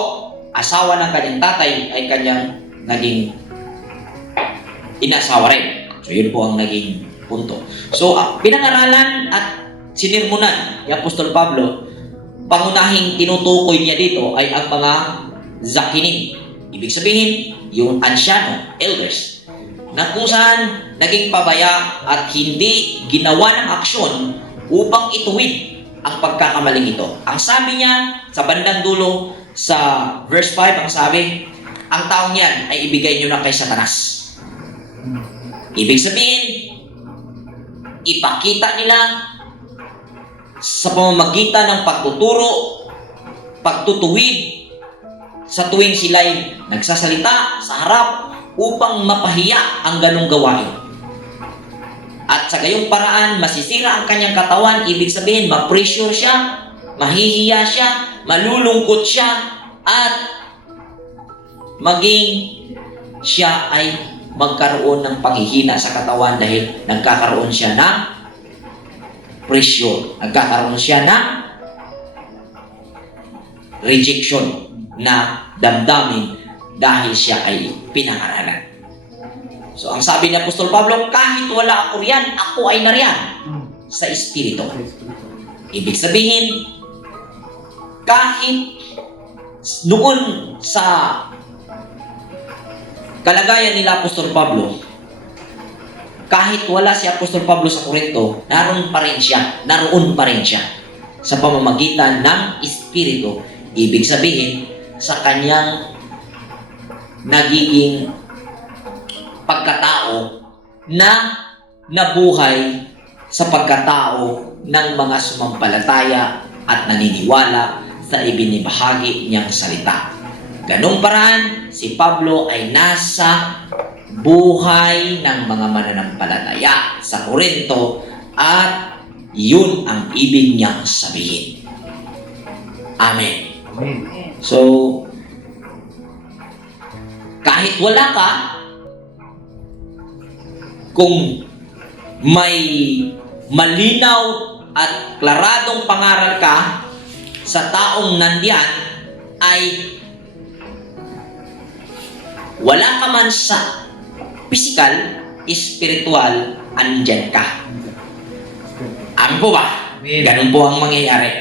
asawa ng kanyang tatay ay kanyang naging inasawa rin. So, yun po ang naging punto. So, pinangaralan at sinirmunan ni Apostol Pablo, pangunahing tinutukoy niya dito ay ang mga zakinin. Ibig sabihin, yung ansyano, elders, na kung saan naging pabaya at hindi ginawa ng aksyon upang ituwid ang pagkakamaling ito. Ang sabi niya sa bandang dulo sa verse 5, ang sabi, ang taong yan ay ibigay niyo na kay Satanas. Ibig sabihin, ipakita nila sa pamamagitan ng pagtuturo, pagtutuwid sa tuwing sila'y nagsasalita sa harap upang mapahiya ang ganong gawain. At sa gayong paraan, masisira ang kanyang katawan. Ibig sabihin, ma-pressure siya, mahihiya siya, malulungkot siya, at maging siya ay magkaroon ng paghihina sa katawan dahil nagkakaroon siya ng pressure, nagkakaroon siya ng rejection na damdamin dahil siya ay pinangaralan. So, ang sabi ni Apostol Pablo, kahit wala ako riyan, ako ay nariyan sa espiritu. Ibig sabihin, kahit noon sa kalagayan nila Apostol Pablo, kahit wala si Apostol Pablo sa Korinto, naroon pa rin siya sa pamamagitan ng espiritu. Ibig sabihin, sa kanyang nagiging pagkatao na nabuhay sa pagkatao ng mga sumampalataya at naniniwala sa ibinibahagi niyang salita. Ganong paraan, si Pablo ay nasa buhay ng mga mananampalataya sa Korinto at yun ang ibig niyang sabihin. Amen. So, kahit wala ka, kung may malinaw at klaradong pangaral ka sa taong nandiyan, ay wala ka man sa physical, spiritual, andyan ka. Ano po ba? Amen. Ganun po ang mangyayari.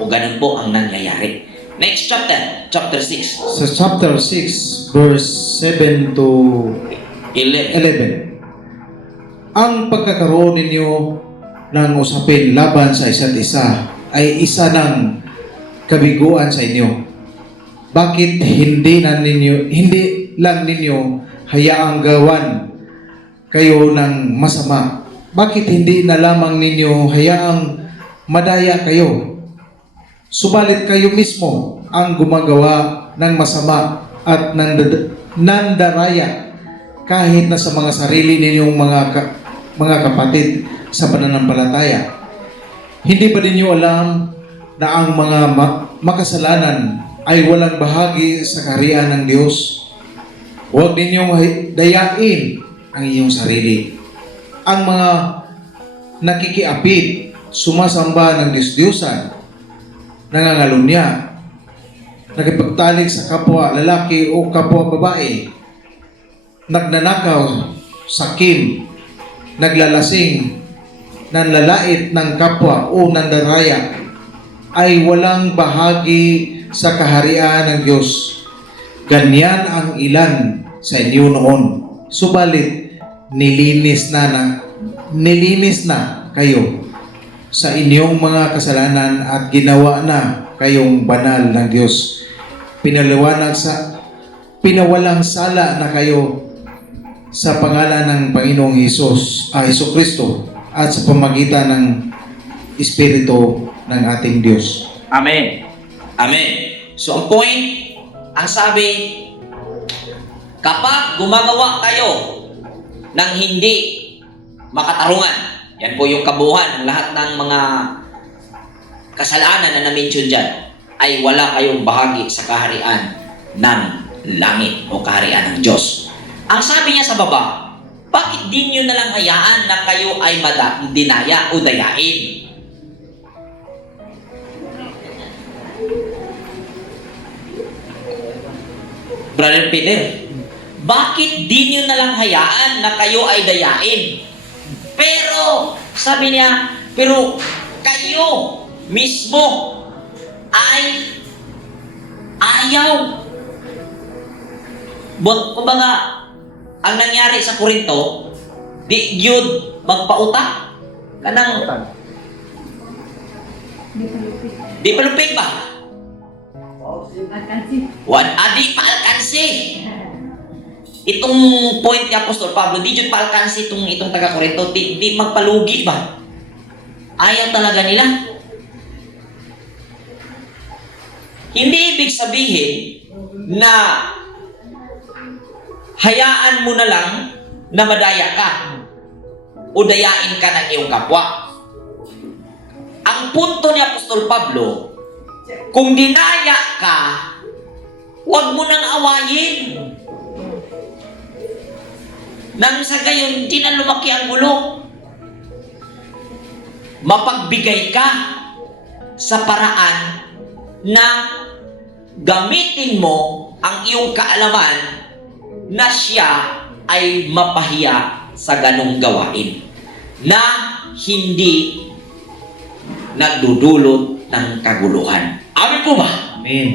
O ganun po ang nangyayari. Next chapter, chapter 6. Sa chapter 6, verse 7 to 11. 11. Ang pagkakaroon ninyo ng usapin laban sa isa't isa ay isa ng kabiguan sa inyo. Bakit hindi lang ninyo hayaang gawan kayo ng masama? Bakit hindi na lamang ninyo hayaang madaya kayo? Subalit kayo mismo ang gumagawa ng masama at nandaraya kahit na sa mga sarili ninyong mga kapatid sa pananampalataya. Hindi ba ninyo alam na ang mga makasalanan ay walang bahagi sa kaharian ng Diyos? Huwag ninyong dayain ang iyong sarili. Ang mga nakikiapid, sumasamba ng Diyos-Diyosan, nangangalunya, nakipagtalik sa kapwa lalaki o kapwa babae, nagnanakaw, sakim, naglalasing, nanlalait ng kapwa o nandaraya, ay walang bahagi sa kaharian ng Diyos. Ganyan ang ilan sa inyo noon. Subalit, nilinis na kayo sa inyong mga kasalanan at ginawa na kayong banal ng Diyos. Pinawalang sala na kayo sa pangalan ng Panginoong Heso Kristo at sa pamagitan ng Espiritu ng ating Diyos. Amen. Amen. So ang point, ang sabi, kapag gumagawa kayo ng hindi makatarungan, yan po yung kabuuan ng lahat ng mga kasalanan na na-mention dyan, ay wala kayong bahagi sa kaharian ng langit o kaharian ng Diyos. Ang sabi niya sa baba, bakit di nyo nalang hayaan na kayo ay dinaya o dayain? Brother Peter, bakit di nyo nalang hayaan na kayo ay dayain? Pero, sabi niya, pero kayo mismo ay ayaw. Kumbaga, ang nangyari sa Korinto, di yun magpauta? Kanang, di palupig ba? Di pa alkansi. Itong point ni Apostol Pablo, di yun pa alkansi itong taga-Korinto, di magpalugi ba? Ayaw talaga nila. Hindi ibig sabihin na hayaan mo na lang na madaya ka o dayain ka ng iyong kapwa. Ang punto ni Apostol Pablo, kung dinaya ka, huwag mo nang awayin. Nang sa gayon, di na lumaki ang gulo. Mapagbigay ka sa paraan na gamitin mo ang iyong kaalaman na siya ay mapahiya sa ganong gawain na hindi nagdudulot ng kaguluhan. Amin po ba? Amen.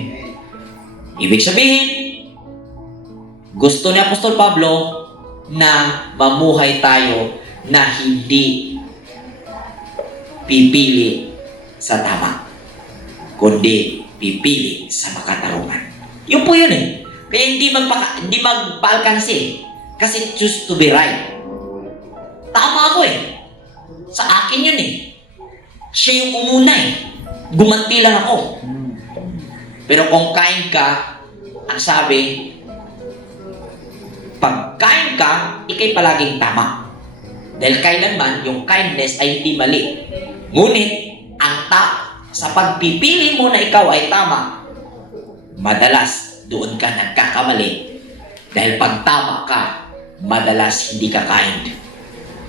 Ibig sabihin, gusto ni Apostol Pablo na mamuhay tayo na hindi pipili sa tama, kundi pipili sa makatarungan. Yun po yun eh. Kaya hindi magpaalkansi kasi choose to be right. Tama ako eh. Sa akin yun eh. Siya yung umuna eh. Gumanti lang ako. Pero kung kind ka, ang sabi, pag kind ka, ikay palaging tama. Dahil kailanman, yung kindness ay hindi mali. Ngunit, sa pagpipili mo na ikaw ay tama, madalas doon ka nagkakamali. Dahil pag tama ka, madalas hindi ka kind.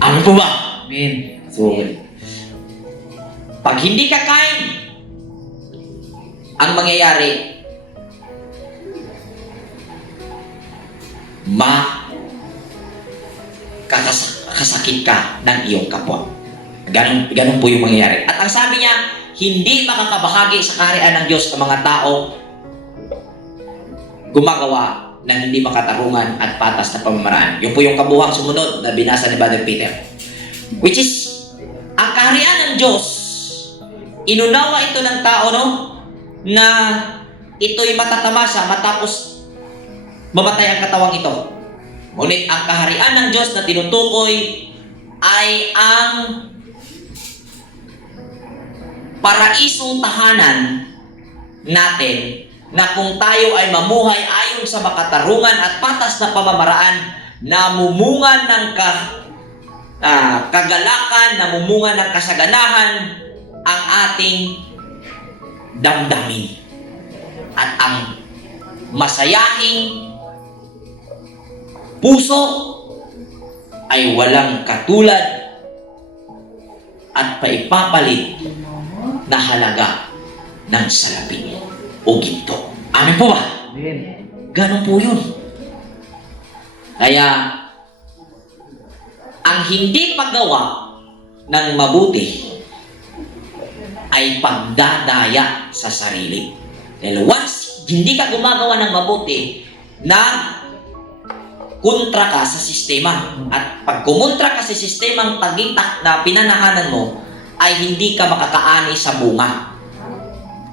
Ano po ba? Amen. So, pag hindi ka kain, ang mangyayari, kasakit ka ng iyong kapwa. Ganun po yung mangyayari. At ang sabi niya, hindi makakabahagi sa kaharian ng Diyos ang mga tao gumagawa ng hindi makatarungan at patas na pamamaraan. Yun po yung kabuhang sumunod na binasa ni Brother Peter. Which is, ang kaharian ng Diyos, inunawa ito ng tao, no? Na ito'y matatamasa matapos mamatay ang katawang ito. Ngunit ang kaharian ng Diyos na tinutukoy ay ang paraisong tahanan natin na kung tayo ay mamuhay ayon sa makatarungan at patas na pamamaraan, namumunga ng kagalakan, namumunga ng kasaganahan ang ating damdamin. At ang masayahing puso ay walang katulad at paipapalit na halaga ng salapi o ginto. Amen po ba? Amen. Ganon po yun. Kaya, ang hindi paggawa ng mabuti ay pagdadaya sa sarili. Dahil once hindi ka gumagawa ng mabuti, na kontra ka sa sistema. At pag kumontra ka sa sistemang tagitak na pinanahanan mo, ay hindi ka makakaani sa bunga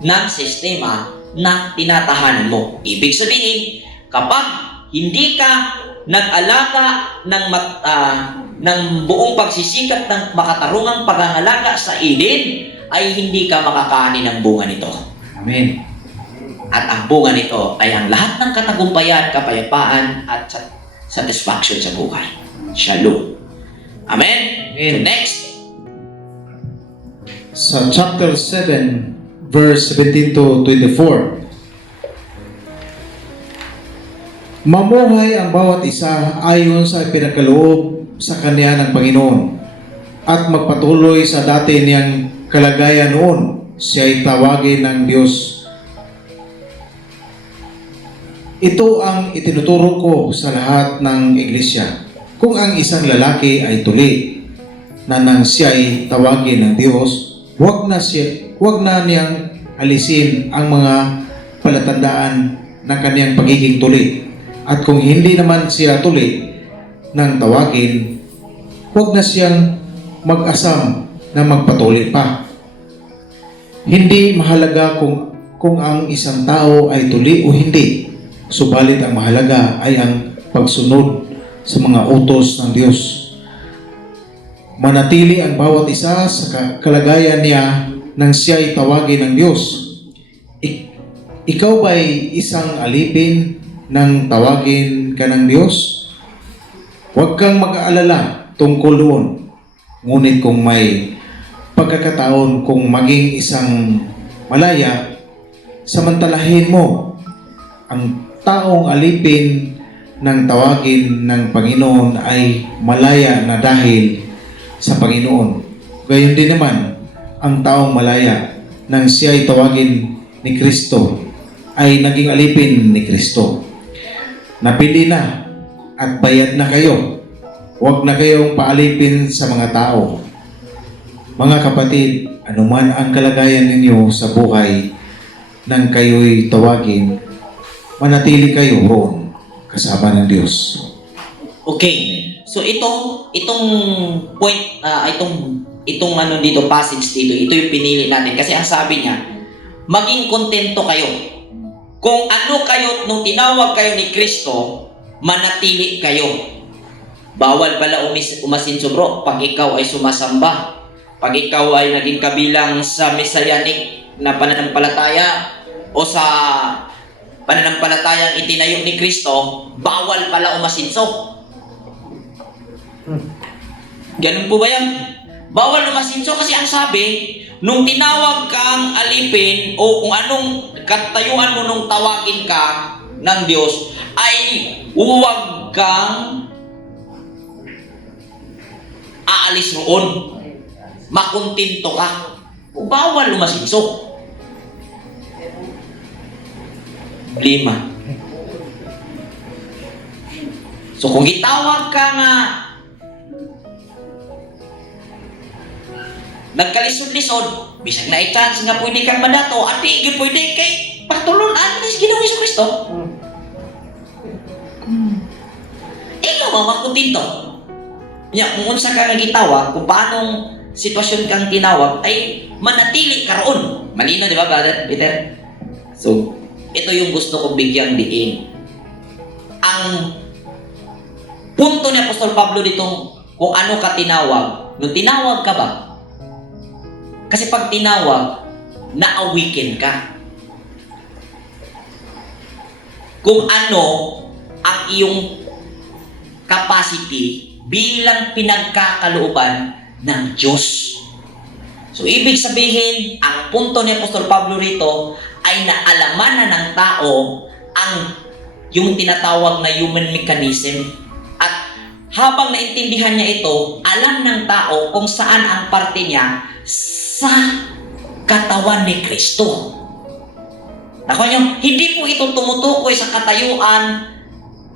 ng sistema na tinatahanan mo. Ibig sabihin, kapag hindi ka nag-alaga ng buong pagsisikap ng makatarungang pag-aalaga sa Eden, ay hindi ka makakaani ng bunga nito. Amen. At ang bunga nito ay ang lahat ng katagumpayan, kapayapaan, at satisfaction sa buhay. Shalom. Amen? Amen. So next. Sa chapter 7, verse 17 to 24. Mamuhay ang bawat isa ayon sa pinagkaloob sa kanya ng Panginoon at magpatuloy sa dati niyang kalagayan noon siya ay tawagin ng Diyos. Ito ang itinuturo ko sa lahat ng iglesia. Kung ang isang lalaki ay tuli na nang siya ay tawagin ng Diyos, Huwag na niyang alisin ang mga palatandaan ng kaniyang pagiging tuli. At kung hindi naman siya tuli ng tawagin, huwag na siyang mag-asam na magpatuli pa. Hindi mahalaga kung ang isang tao ay tuli o hindi. Subalit ang mahalaga ay ang pagsunod sa mga utos ng Diyos. Manatili ang bawat isa sa kalagayan niya nang siya ay tawagin ng Diyos. Ikaw ba'y isang alipin nang tawagin ka ng Diyos? Huwag kang mag-aalala tungkol doon. Ngunit kung may pagkakataon kung maging isang malaya, samantalahin mo ang taong alipin ng tawagin ng Panginoon ay malaya na dahil sa Panginoon. Gayon din naman, ang taong malaya nang siya ay tawagin ni Kristo ay naging alipin ni Kristo. Napili na at bayad na kayo. Huwag na kayong paalipin sa mga tao. Mga kapatid, anuman ang kalagayan ninyo sa buhay nang kayo'y tawagin, manatili kayo roon kasama ng Diyos. Okay. So itong point, itong ano dito, passage dito, ito yung pinili natin. Kasi ang sabi niya, maging kontento kayo. Kung ano kayo, nung tinawag kayo ni Kristo, manatili kayo. Bawal pala umasinso bro, pag ikaw ay sumasamba, pag ikaw ay naging kabilang sa messianic na pananampalataya, o sa pananampalatayang itinayo ni Kristo, bawal pala umasinso. Ganun po ba yan? Bawal umasinso kasi ang sabi, nung tinawag kang alipin o kung anong katayuan mo nung tawagin ka ng Diyos, ay huwag kang aalis roon. Makuntinto ka. Bawal umasinso. 5. So kung gitawag ka nga nagkalisod-lisod, bisag na i-chance nga pwede kang madato, at di pwede kay pagtulunan ni Ginoong Jesucristo. Ikaw makuntinto. Kung unsa ka nga gitawag, kung paanong sitwasyon kang tinawag, ay manatili ka roon. Malino, di ba, Brother Peter? So, ito yung gusto kong bigyang diin. Ang punto ni Apostol Pablo ditong kung ano ka tinawag, nung tinawag ka ba? Kasi pag tinawag, naawikin ka. Kung ano ang iyong capacity bilang pinagkakalooban ng Diyos. So, ibig sabihin, ang punto ni Apostol Pablo rito ay naalaman na ng tao ang yung tinatawag na human mechanism. At habang naintindihan niya ito, alam ng tao kung saan ang parte niya sa katawan ni Kristo. Nakuha niyo, hindi po ito tumutukoy sa katayuan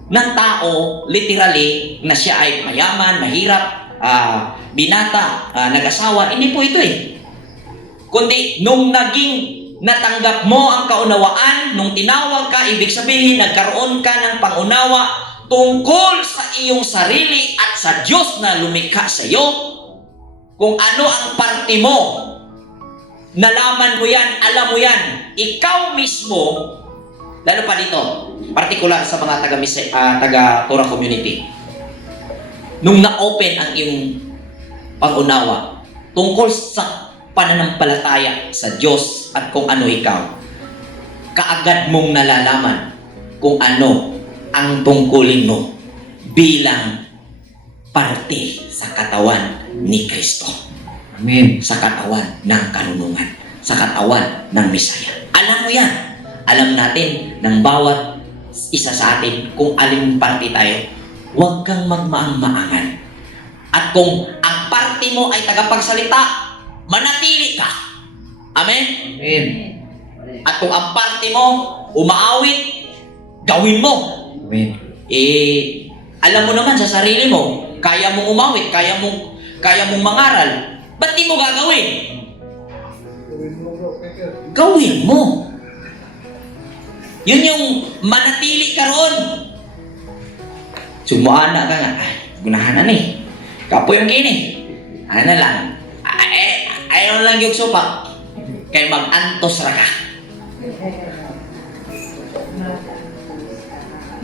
ng tao, literally, na siya ay mayaman, mahirap, binata, nag-asawa. Hindi po ito eh. Kundi, nung naging natanggap mo ang kaunawaan, nung tinawag ka, ibig sabihin, nagkaroon ka ng pangunawa tungkol sa iyong sarili at sa Diyos na lumikha sa iyo. Kung ano ang parte mo, nalaman mo yan, alam mo yan. Ikaw mismo, lalo pa dito, partikular sa mga taga-Torah community, nung na-open ang iyong pag-unawa tungkol sa pananampalataya sa Diyos at kung ano ikaw, kaagad mong nalalaman kung ano ang tungkulin mo bilang parte sa katawan ni Kristo. Amen. Sa katawan ng karunungan, sa katawan ng Mesaya. Alam mo yan. Alam natin ng bawat isa sa atin kung alin parte tayo. Huwag kang magmaang-maangan. At kung ang parte mo ay tagapagsalita, manatili ka. Amen? Amen. At kung ang parte mo umaawit, gawin mo. Amen. Alam mo naman sa sarili mo, kaya mong umawit, kaya mong mangaral. Ba't di mo gagawin? Gawin mo. Yun yung manatili ka roon. Sumuana ka nga. Ay, gunahan na ni. Kapo yung kini. Ano lang. Ayaw lang yung supak. Kaya mag-antos ra ka.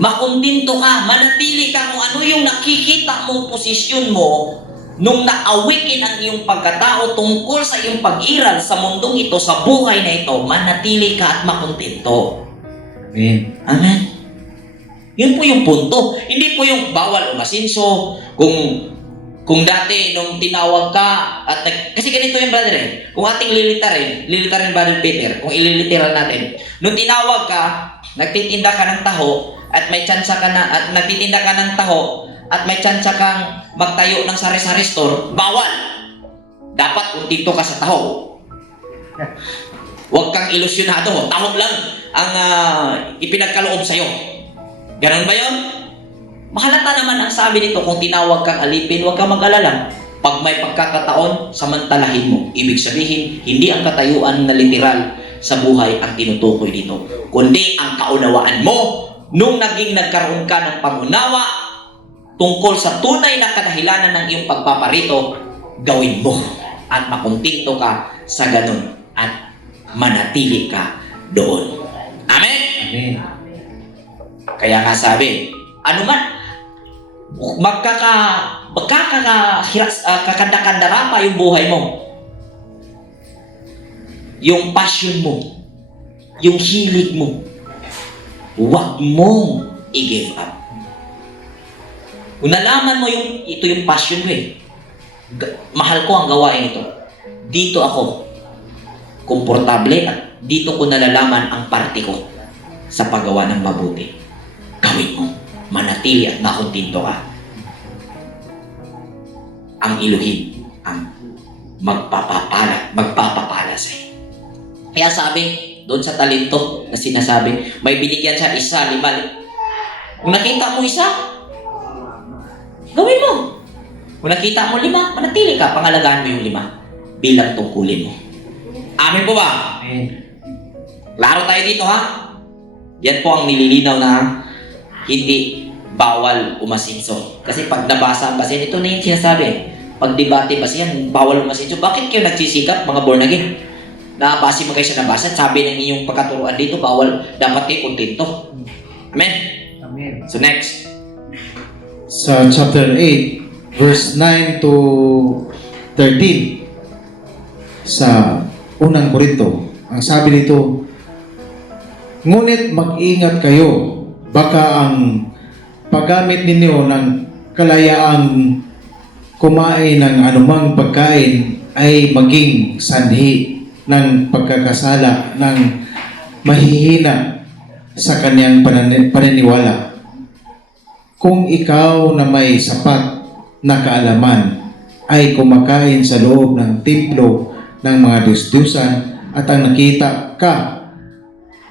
Makuntinto ka. Manatili ka kung ano yung nakikita mong posisyon mo nung naawikin ang iyong pagkatao tungkol sa iyong pag-iral sa mundong ito, sa buhay na ito. Manatili ka at makuntinto. Amen. Amen. Yun po yung punto. Hindi po yung bawal umasinso. Kung dati nung tinawag ka at kasi ganito yung brother eh. Kung ating lilitarin brother Peter, kung ililiteral natin. Nung tinawag ka, nagtitinda ka ng taho at may tsansa ka na at nagtitinda ka ng taho at may tsansa kang magtayo ng sari-sari store, bawal. Dapat untito ka sa taho. Huwag kang ilusyonado. Taho lang ang ipinagkaloob sa'yo. Ganon ba yun? Mahalata naman ang sabi nito, kung tinawag kang alipin, huwag kang mag-alala. Pag may pagkakataon, samantalahin mo. Ibig sabihin, hindi ang katayuan na literal sa buhay ang tinutukoy dito, kundi ang kaunawaan mo nung nagkaroon ka ng pangunawa tungkol sa tunay na kadahilanan ng iyong pagpaparito, gawin mo at makuntinto ka sa ganon at manatili ka doon. Amen? Amen. Kaya nga sabi, ano man, kakanda-kandara pa yung buhay mo. Yung passion mo, yung hilig mo, huwag mong i-give up. Kung nalaman mo ito yung passion mo eh, mahal ko ang gawain ito. Dito ako komportable at dito ko nalalaman ang parte ko sa paggawa ng mabuti. Gawin mo. Manatili at makuntinto ka. ang Elohim ang magpapapala sa iyo. Kaya sabi, doon sa talento na sinasabi, may binigyan siya 1, 5. Kung nakita mo 1, gawin mo. Kung nakita mo 5, manatili ka, pangalagaan mo yung 5 bilang tungkulin mo. Amen po ba? Klaro tayo dito, ha? Yan po ang nililinaw na hindi bawal umasinso. Kasi pag nabasa ang basin, ito na yung sinasabi. Pag debate ba yan, bawal umasinso. Bakit kayo nagsisikap, mga born again? Nabasi mo kayo sa nabasa, sabi ng inyong pagkaturuan dito, bawal, dapat kayo kontento. Amen? Amen. So next. Sa chapter 8, verse 9 to 13, sa unang Korinto, ang sabi nito, ngunit mag-ingat kayo, baka ang paggamit ninyo ng kalayaang kumain ng anumang pagkain ay maging sanhi ng pagkakasala ng mahihina sa kanyang paniniwala. Kung ikaw na may sapat na kaalaman ay kumakain sa loob ng templo ng mga Diyos-Diyosan at ang nakita ka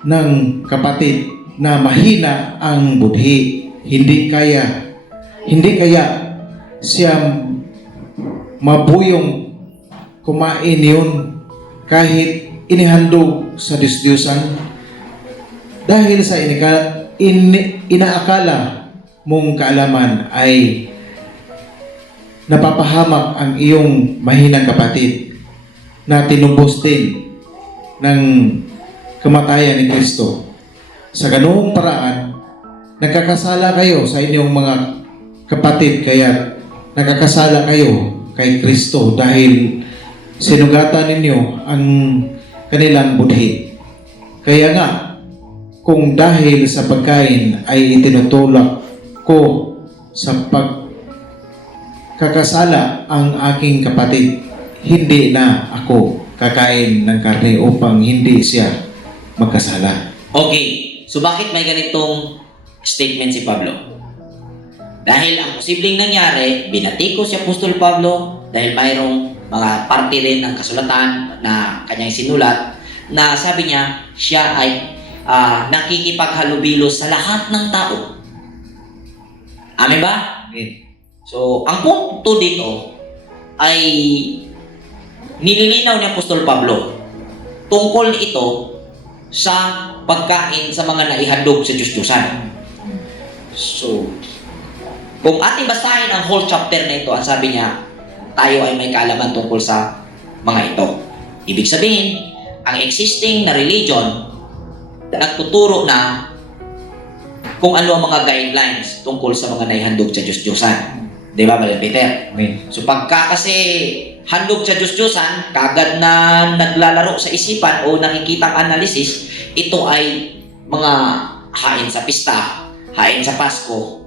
ng kapatid na mahina ang budhi, hindi kaya siya mabuyong kumain yun kahit inihandog sa Diyos-Diyosan dahil sa inaakala mong kaalaman ay napapahamak ang iyong mahinang kapatid na tinubos din ng kamatayan ni Kristo. Sa ganoong paraan, nagkakasala kayo sa inyong mga kapatid, kaya nagkakasala kayo kay Kristo dahil sinugatan ninyo ang kanilang budhi. Kaya nga, kung dahil sa pagkain ay itinutulak ko sa pagkakasala ang aking kapatid, hindi na ako kakain ng karne upang hindi siya magkasala. Okay, so bakit may ganitong statement si Pablo? Dahil ang posibleng nangyari, binati ko si Apostol Pablo dahil mayroong mga parte rin ng kasulatan na kanyang sinulat na sabi niya, siya ay nakikipaghalubilo sa lahat ng tao. Amen ba? Amen. So, ang punto dito ay nililinaw ni Apostol Pablo tungkol ito sa pagkain sa mga naihandog sa Diyos-Diyosan. So, kung ating basahin ang whole chapter na ito, ang sabi niya, tayo ay may kaalaman tungkol sa mga ito. Ibig sabihin, ang existing na religion nagtuturo na kung ano ang mga guidelines tungkol sa mga naihandog sa Diyos-Diyosan. Di ba, Brother Peter? Amen. So pagka kasi handog sa Diyos-Diyosan, kagad na naglalaro sa isipan o nakikitang analysis, ito ay mga hain sa pista, hain sa Pasko,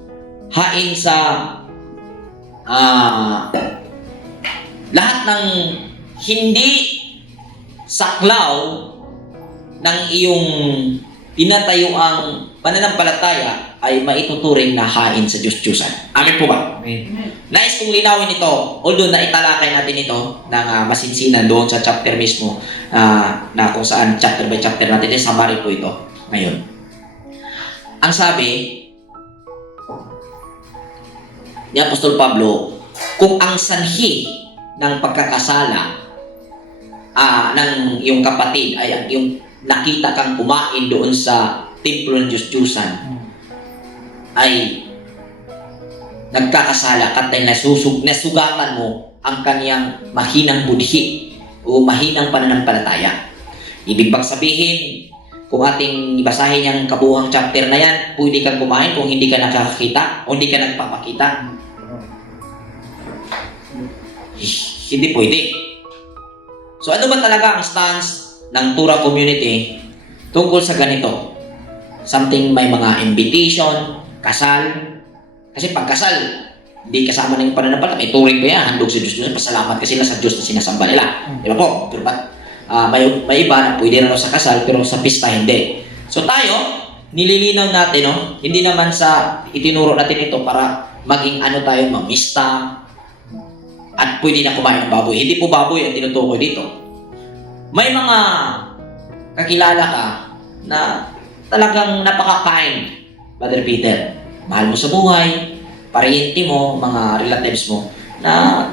hain sa lahat ng hindi saklaw ng iyong tinatayuang pananampalataya ay maituturing na hain sa Diyos-Diyosan. Amen po ba? Amen. Nais kong linawin ito, although na italakay natin ito ng masinsinan doon sa chapter mismo na kung saan chapter by chapter natin, summary po ito ngayon. Ang sabi ni Apostol Pablo, kung ang sanhi ng pagkakasala ng iyong kapatid ay ang iyong nakita kang kumain doon sa templo ng Diyos-Diyosan ay nagkakasala ka dahil nasugatan mo ang kaniyang mahinang budhi o mahinang pananampalataya. Ibig bang sabihin, kung ating ibasahin yung kabuhang chapter na yan, pwede kang kumain kung hindi ka nakakakita o hindi ka nagpapakita? Hindi pwede. So ano ba talaga ang stance ng Torah community tungkol sa ganito? Something may mga invitation, kasal. Kasi pag kasal, hindi kasama ng pananampalataya. May turing ba yan? Handog sa Diyos. Pasalamat kasi sila sa Diyos na sinasamba nila. Di ba po? Pero may iba na pwede na sa kasal pero sa pista hindi. So tayo, nililinaw natin, no? Hindi naman sa itinuro natin ito para maging ano tayo, mamista, at pwede na kumain ng baboy. Hindi po baboy ang tinutukoy dito. May mga kakilala ka na talagang napakakain, Brother Peter. Mahal mo sa buhay, pariente mo, mga relatives mo, na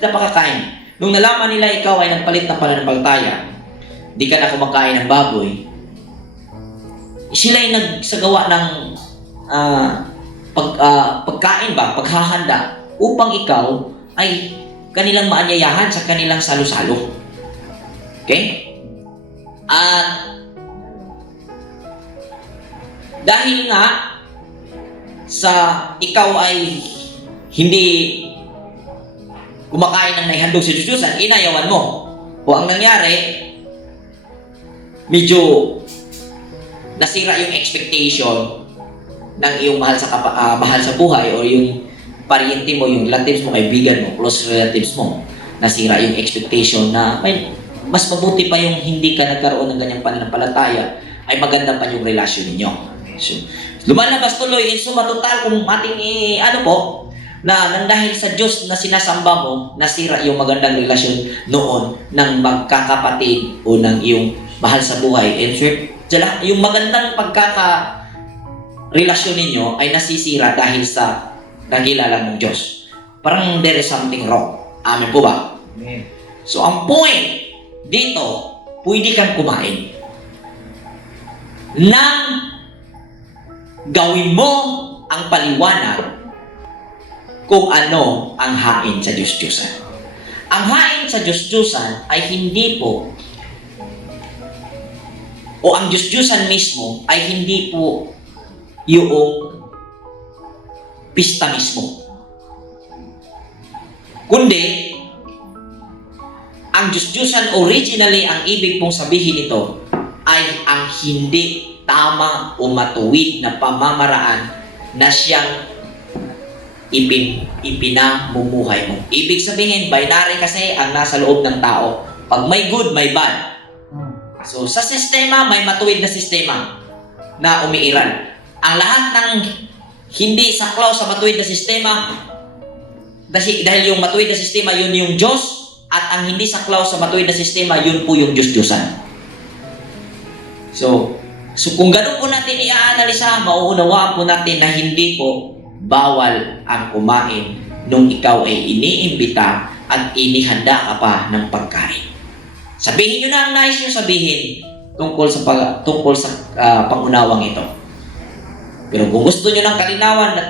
napakakain. Nung nalaman nila ikaw ay nagpalit ng pananampalataya, di ka na kumakain ng baboy, sila ay nagsagawa ng pagkain ba, paghahanda, upang ikaw ay kanilang maanyayahan sa kanilang salo-salo. Okay? At dahil nga sa ikaw ay hindi kumakain ng naihandog sa Diyos-Diyosan, inayawan mo. O ang nangyari, medyo nasira yung expectation ng iyong mahal sa buhay o yung pariente mo, yung relatives mo, kaibigan mo, close relatives mo. Nasira yung expectation na mas mabuti pa yung hindi ka nagkaroon ng ganyang pananampalataya, ay maganda pa yung relasyon ninyo. So, lumalabas tuloy in suma total kung ating na dahil sa Diyos na sinasamba mo, nasira yung magandang relasyon noon ng magkakapatid o ng iyong mahal sa buhay. And sure, yung magandang relasyon ninyo ay nasisira dahil sa nakilala ng Diyos. Parang there is something wrong. Amen po ba? Amen. So, ang point dito, pwede kang kumain nang gawin mo ang paliwanag kung ano ang hain sa Diyos-Diyosan. Ang hain sa Diyos-Diyosan ay hindi po, o ang Diyos-Diyosan mismo ay hindi po yung pista mismo. Kundi, ang Diyos-Diyosan originally, ang ibig pong sabihin nito ay ang hindi tama o matuwid na pamamaraan na siyang ipinamumuhay mo. Ibig sabihin, binary kasi ang nasa loob ng tao. Pag may good, may bad. So, sa sistema, may matuwid na sistema na umiiral. Ang lahat ng hindi saklaw sa matuwid na sistema, dahil yung matuwid na sistema, yun yung Diyos, at ang hindi saklaw sa matuwid na sistema, yun po yung Diyos-Diyosan. So kung ganun po natin i-aanalisa, mauunawaan po natin na hindi po bawal ang kumain nung ikaw ay iniimbita at inihanda ka pa ng pagkain. Sabihin nyo na ang nais nyo sabihin tungkol sa pangunawang ito. Pero kung gusto nyo ng kalinawan at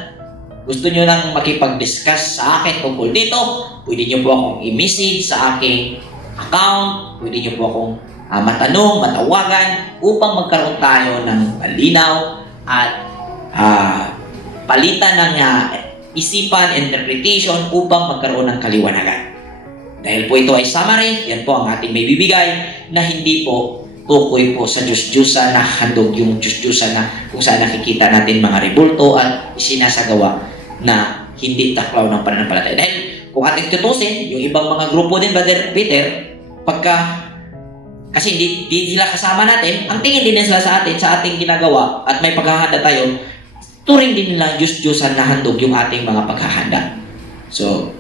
gusto nyo nang makipag-discuss sa akin tungkol dito, pwede nyo po akong i-message sa aking account, pwede nyo po akong matanong, matawagan upang magkaroon tayo ng malinaw at palitan ng isipan, interpretation upang magkaroon ng kaliwanagan. Dahil po ito ay summary, yan po ang ating may bibigay na hindi po tukoy po sa Diyos-Diyosan na handog yung Diyos-Diyosan na kung saan nakikita natin mga rebulto at isinasagawa na hindi taklaw ng pananampalataya. Dahil kung ating tutusin, yung ibang mga grupo din, Brother Peter, kasi hindi sila kasama natin, ang tingin din nila sa atin, sa ating ginagawa, at may paghahanda tayo, turing din nila Diyos-Diyosan na handog yung ating mga paghahanda. So,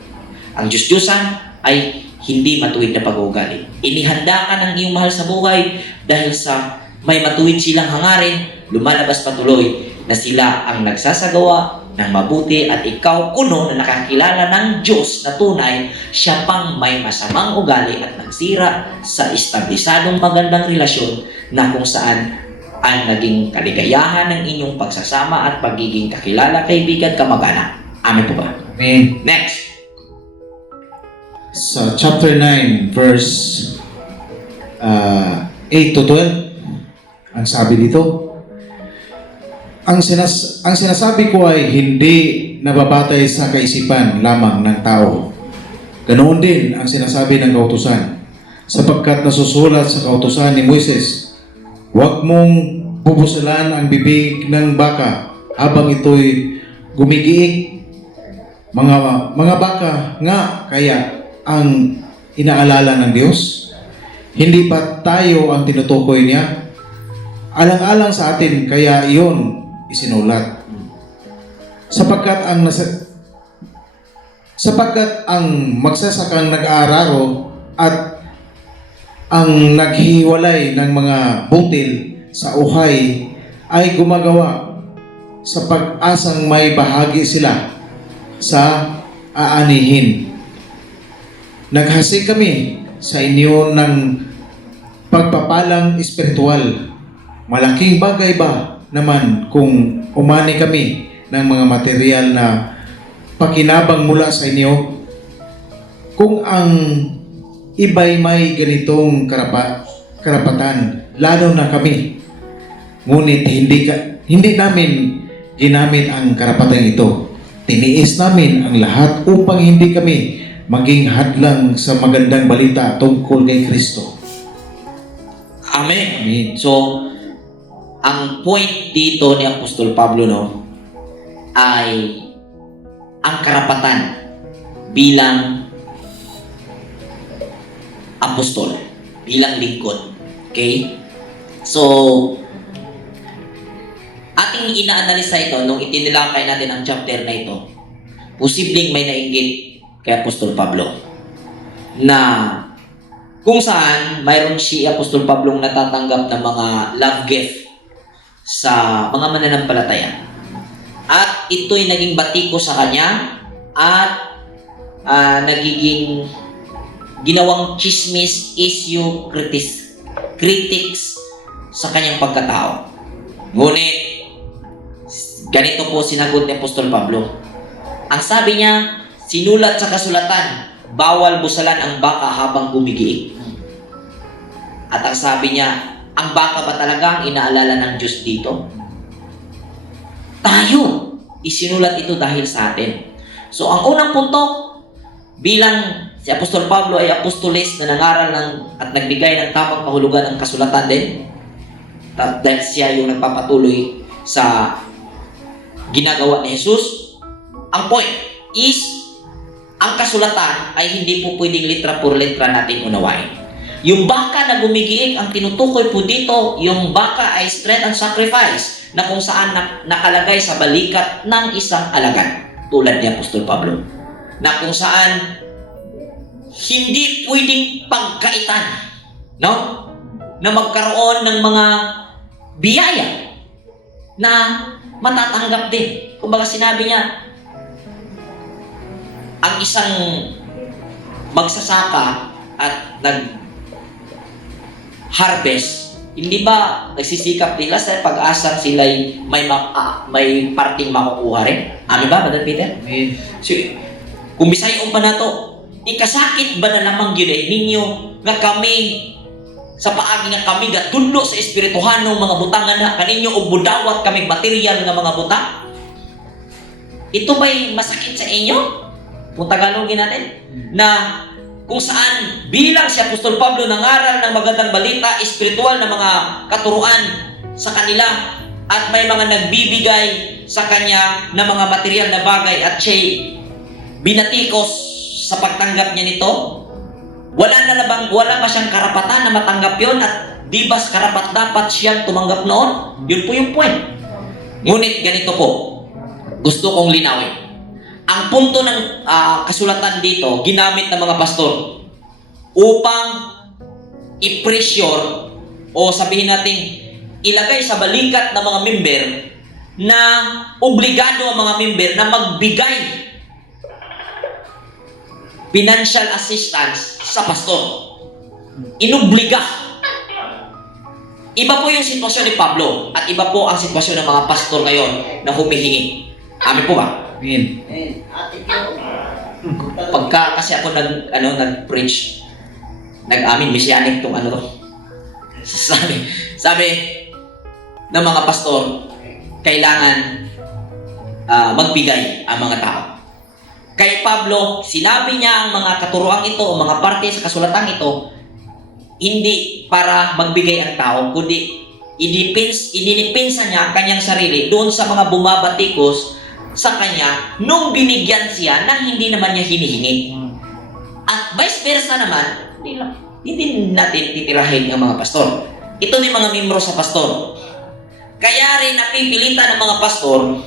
ang Diyos-Diyosan ay hindi matuwid na pag-uugali. Inihanda ka ng iyong mahal sa buhay dahil sa may matuwid silang hangarin, lumalabas patuloy na sila ang nagsasagawa ng mabuti at ikaw kuno na nakakilala ng Diyos na tunay, siya pang may masamang ugali at nagsira sa establisadong magandang relasyon na kung saan ang naging kaligayahan ng inyong pagsasama at pagiging kakilala, kaibigan, kamag-anak. Amen po ba? Amen. Next. Sa chapter 9, verse 8 to 12, ang sabi dito, ang sinasabi ko ay hindi nababatay sa kaisipan lamang ng tao. Ganoon din ang sinasabi ng kautusan, sapagkat nasusulat sa kautusan ni Moises, huwag mong bubusalan ang bibig ng baka habang ito'y gumigiik. Mga baka nga kaya ang inaalala ng Diyos? Hindi ba tayo ang tinutukoy niya? Alang-alang sa atin, kaya iyon isinulat. Sapagkat Sapagkat ang magsasakang nag-aararo at ang naghiwalay ng mga butil sa uhay ay gumagawa sa pag-asang may bahagi sila sa aanihin. Naghasik kami sa inyo ng pagpapalang espiritual. Malaking bagay ba naman kung umani kami ng mga material na pakinabang mula sa inyo? Kung ang iba'y may ganitong karapatan, lalo na kami. Ngunit hindi namin ginamit ang karapatan ito. Tiniis namin ang lahat upang hindi kami maging hadlang sa magandang balita tungkol kay Kristo. Amen. Amen. So, ang point dito ni Apostol Pablo, no, ay ang karapatan bilang apostol, bilang lingkod. Okay? So, ating inaanalisa ito nung itinilakay natin ang chapter na ito. Posibleng may nainggit kay Apostol Pablo na kung saan mayroon si Apostol Pablong natatanggap ng mga love gift sa mga mananampalataya. At ito'y naging batiko sa kanya at nagiging ginawang chismis, issue, critics sa kanyang pagkatao. Ngunit, ganito po sinagot ni Apostol Pablo. Ang sabi niya, sinulat sa kasulatan, bawal busalan ang baka habang gumigiik. At ang sabi niya, ang baka ba talaga ang inaalala ng Diyos dito? Tayo! Isinulat ito dahil sa atin. So, ang unang punto, bilang si Apostol Pablo ay apostoles na nangaral at nagbigay ng tamang kahulugan ng kasulatan din, dahil siya yung nagpapatuloy sa ginagawa ni Jesus, ang point is, ang kasulatan ay hindi po pwedeng litra por litra natin unawain. Yung baka na gumigiik, ang tinutukoy po dito, yung baka ay strength and sacrifice na kung saan nakalagay sa balikat ng isang alagad, tulad ni Apostol Pablo, na kung saan hindi pwedeng pagkaitan, no? Na magkaroon ng mga biyaya na matatanggap din. Kumbaga sinabi niya, ang isang magsasaka at nag-harvest, hindi ba nagsisikap nila sa pag-asa sila'y may parting makukuha rin? Ano ba, Brother Peter? Amen. So, kung bisayon pa na to, ikasakit ba na lamang yun ninyo nga kami sa paagi nga kami gatudlo sa espirituhanong mga butangan na kaninyo o budawat kami material nga mga butang? Ito ba'y masakit sa inyo? Kung Tagalogin natin, na kung saan bilang si Apostol Pablo nangaral ng magandang balita, espiritual na mga katuruan sa kanila at may mga nagbibigay sa kanya ng mga material na bagay at siya'y binatikos sa pagtanggap niya nito, wala ba siyang karapatan na matanggap yon at di ba karapat dapat siyang tumanggap noon? Yun po yung point. Ngunit ganito po, gusto kong linawin. Ang punto ng kasulatan dito, ginamit ng mga pastor upang i-pressure o sabihin natin, ilagay sa balikat ng mga member na obligado ang mga member na magbigay financial assistance sa pastor. Inubliga. Iba po yung sitwasyon ni Pablo at iba po ang sitwasyon ng mga pastor ngayon na humihingi. Amin po ba? Amen. Pagka kasi ako nag-preach, nag-amin, messianic tong to. Sabi ng mga pastor, kailangan magbigay ang mga tao. Kay Pablo, sinabi niya ang mga katuruan ito o mga parte sa kasulatan ito, hindi para magbigay ang tao, kundi idinipinsa niya ang kanyang sarili doon sa mga bumabatikos sa kanya nung binigyan siya na hindi naman niya hinihingi. At vice versa naman, hindi natin titirahin ang mga pastor. Ito ni mga membro sa pastor. Kaya rin napipilitan ng mga pastor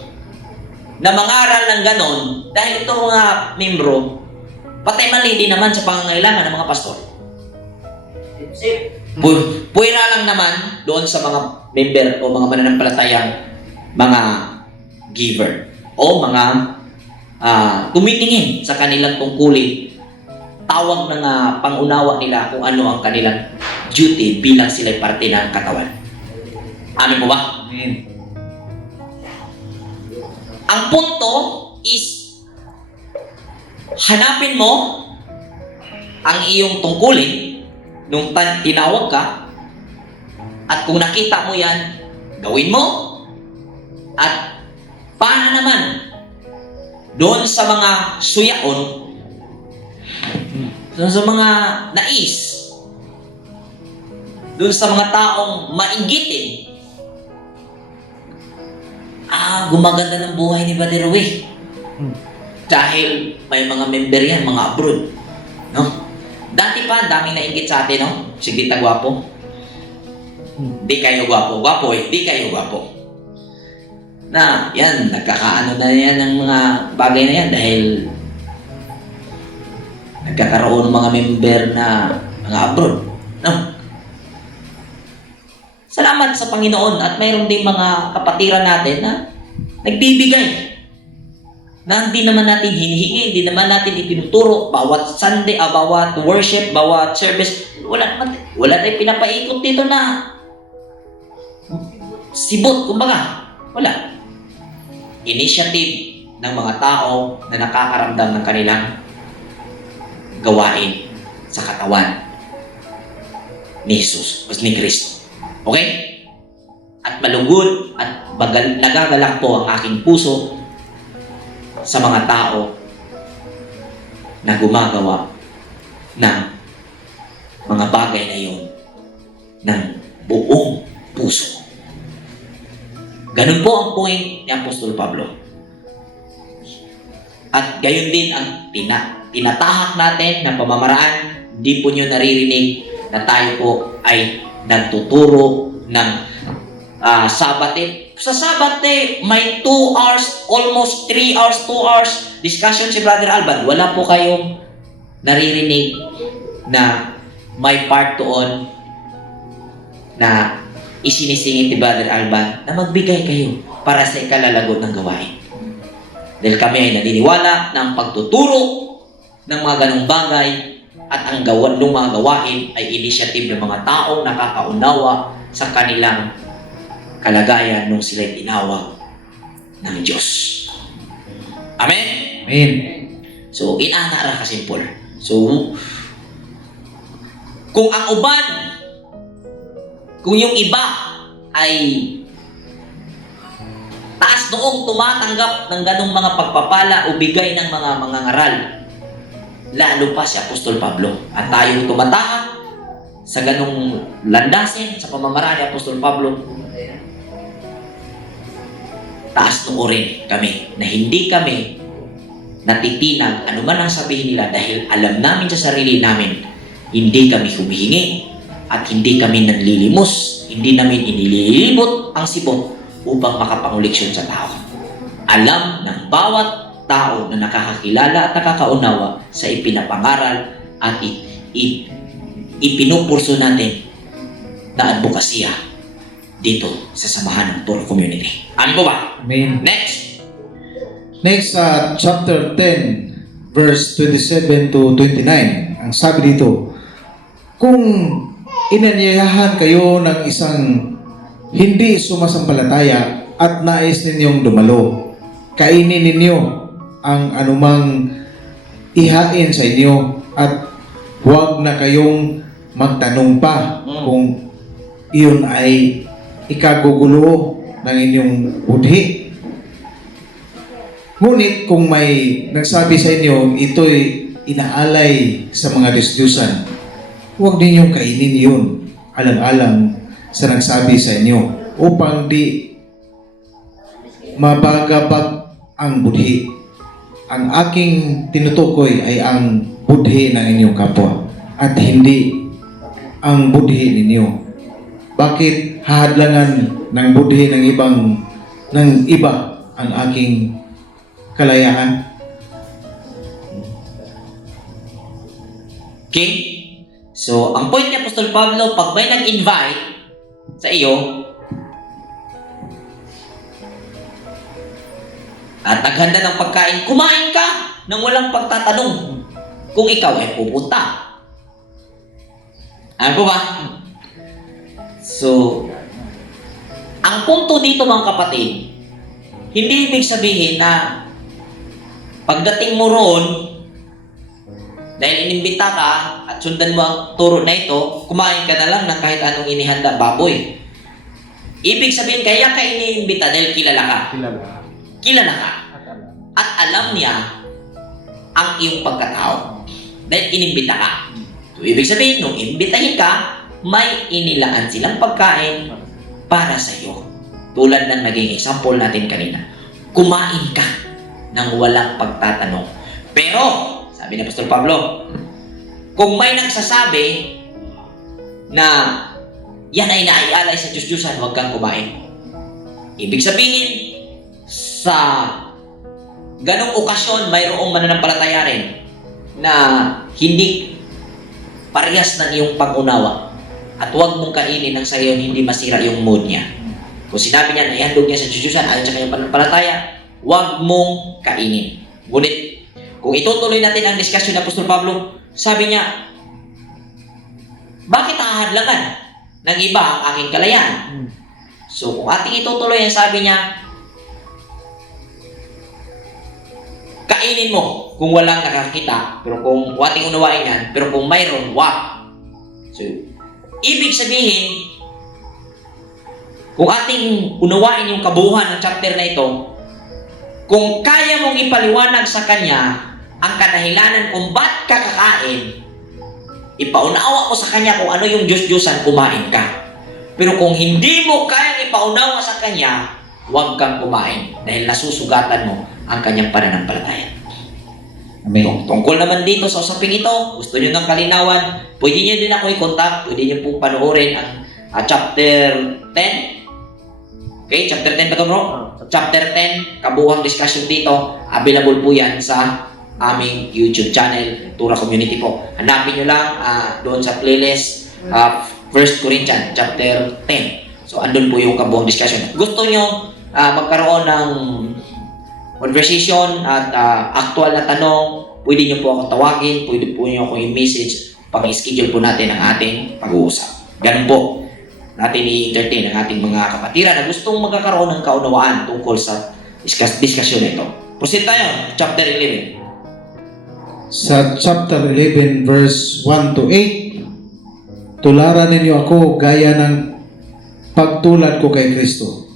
na mangaral ng ganon dahil ito mga membro, patay mali din naman sa pangangailangan ng mga pastor. Puwera lang naman doon sa mga member o mga mananampalatayang mga giver o mga tumitingin sa kanilang tungkulin, tawag ng pangunawa nila kung ano ang kanilang duty bilang sila'y parte ng katawan. Amin po ba? Amen. Ang punto is hanapin mo ang iyong tungkulin nung tinawag ka, at kung nakita mo yan, gawin mo. At paano naman doon sa mga suyaon, doon sa mga nais, doon sa mga taong mainggitin, gumaganda ng buhay ni Brother Rui. Dahil may mga member yan, mga abroad. No? Dati pa, daming nainggit sa atin, no? Sige, gwapo. Di kayo gwapo. Gwapo eh, di kayo gwapo. Na, yan, nagkakaano na yan ng mga bagay na yan dahil nagkakaroon ng mga member na mga abroad. No? Salamat sa Panginoon at mayroon din mga kapatiran natin na nagbibigay na hindi naman natin hinihingi, hindi naman natin itinuturo bawat Sunday, bawat worship, bawat service. Wala tayong pinapaikot dito na sibot, kumbaga. Wala. Initiative ng mga tao na nakakaramdam ng kanilang gawain sa katawan ni Jesus, ni Kristo. Okay? At malugod at nagagalak po ang aking puso sa mga tao na gumagawa ng mga bagay na yun ng buong puso. Ganun po ang point ni Apostol Pablo. At gayon din ang tinatahak natin na pamamaraan. Di po nyo naririnig na tayo po ay nagtuturo ng Sabate. Sa Sabate, may 2 hours, almost 3 hours, 2 hours discussion si Brother Alban. Wala po kayong naririnig na may part doon na isinisingit ni Brother Alban na magbigay kayo para sa ikalalagot ng gawain. Dahil kami ay naniniwala na ang pagtuturo ng mga ganong bagay at ang ng mga gawain ay initiative ng mga taong nakakaunawa sa kanilang kalagayan nung sila'y tinawag ng Diyos. Amen? Amen. So, inana ra kasimple. So, kung ang uban, kung yung iba ay taas noong tumatanggap ng ganong mga pagpapala o bigay ng mga ngaral, lalo pa si Apostol Pablo. At tayo tumatahak sa ganong landasin, sa pamamaraan ni Apostol Pablo, taas noo rin kami na hindi kami natitinag anuman ang sabihin nila dahil alam namin sa sarili namin, hindi kami humihingi at hindi kami nanlilimos, hindi namin inililibot ang sibot upang makapanguleksyon sa tao. Alam ng bawat tao na nakakakilala at nakakaunawa sa ipinapangaral at ipinupurso natin na advokasya dito sa samahan ng Toro Community. Ano po ba? Amen. Next. Next, chapter 10, verse 27 to 29. Ang sabi dito, kung inanyayahan kayo ng isang hindi sumasampalataya at nais ninyong dumalo, kainin ninyo ang anumang ihain sa inyo at huwag na kayong magtanong pa kung iyon ay ikagugulo ng inyong budhi. Ngunit kung may nagsabi sa inyo, ito'y inaalay sa mga Diyos-Diyusan, huwag ninyong kainin yun alang-alang sa nagsabi sa inyo upang di mabagabag ang budhi. Ang aking tinutukoy ay ang budhi ng inyong kapwa at hindi ang budhi ninyo. Bakit hahadlangan ng budhi ng iba ang aking kalayaan. Okay? So, ang point ni Apostol Pablo, pag may nag-invite sa iyo, at naghanda ng pagkain, kumain ka nang walang pagtatanong kung ikaw ay pupunta. Ano po ba? So, ang punto dito mga kapatid, hindi ibig sabihin na pagdating mo roon, dahil inimbita ka at sundan mo ang turo na ito, kumain ka na lang ng kahit anong inihanda baboy. Ibig sabihin, kaya ka iniimbita dahil kilala ka. Kilala ka. At alam niya ang iyong pagkatao. Dahil inimbita ka. So, ibig sabihin, nung imbitahin ka, may inilaan silang pagkain para sa iyo. Tulad ng naging example natin kanina. Kumain ka ng walang pagtatanong. Pero, sabi ni Apostol Pablo, kung may nagsasabi na yan ay naialay sa Diyos-Diyosan, huwag kang kumain. Ibig sabihin, sa ganong okasyon, mayroong mananampalataya rin na hindi parehas ng iyong pag-unawa. At huwag mong kainin ng sayon, hindi masira yung mood niya. Kung sinabi niya na ihandog niya sa Diyos-Diyosan ayon sa kanyang pananampalataya, huwag mong kainin. Ngunit, kung itutuloy natin ang diskusyon ng Apostol Pablo, sabi niya, bakit ahadlangan ng iba ang aking kalayaan? So, kung ating itutuloy ang sabi niya, kainin mo kung walang nakakita, pero kung ating unawain yan, pero kung mayroon, wag. So, ibig sabihin, kung ating unawain yung kabuuan ng chapter na ito, kung kaya mong ipaliwanag sa kanya ang kadahilanan kung ba't ka kakain, ipaunawa mo sa kanya kung ano yung Diyos-Diyosan, kumain ka. Pero kung hindi mo kayang ipaunawa sa kanya, huwag kang kumain dahil nasusugatan mo ang kanyang pananampalataya. Amen. Tungkol naman dito sa usaping ito, gusto nyo ng kalinawan, pwede nyo din ako i-contact, pwede nyo pong panoorin ang chapter 10. Okay, chapter 10 ba ito bro? Chapter 10, kabuuang discussion dito, available po yan sa aming YouTube channel, Tura Community po. Hanapin nyo lang doon sa playlist 1 Corinthians chapter 10. So andun po yung kabuuang discussion. Gusto nyo magkaroon ng conversation at actual na tanong, pwede nyo po ako tawagin, pwede po nyo ako i-message, pang-schedule po natin ang ating pag-uusap. Ganun po natin i-entertain ang ating mga kapatiran na gustong magkakaroon ng kaunawaan tungkol sa discussion na ito. Proceed tayo, chapter 11. Sa chapter 11 verse 1 to 8, tularan ninyo ako gaya ng pagtulad ko kay Kristo.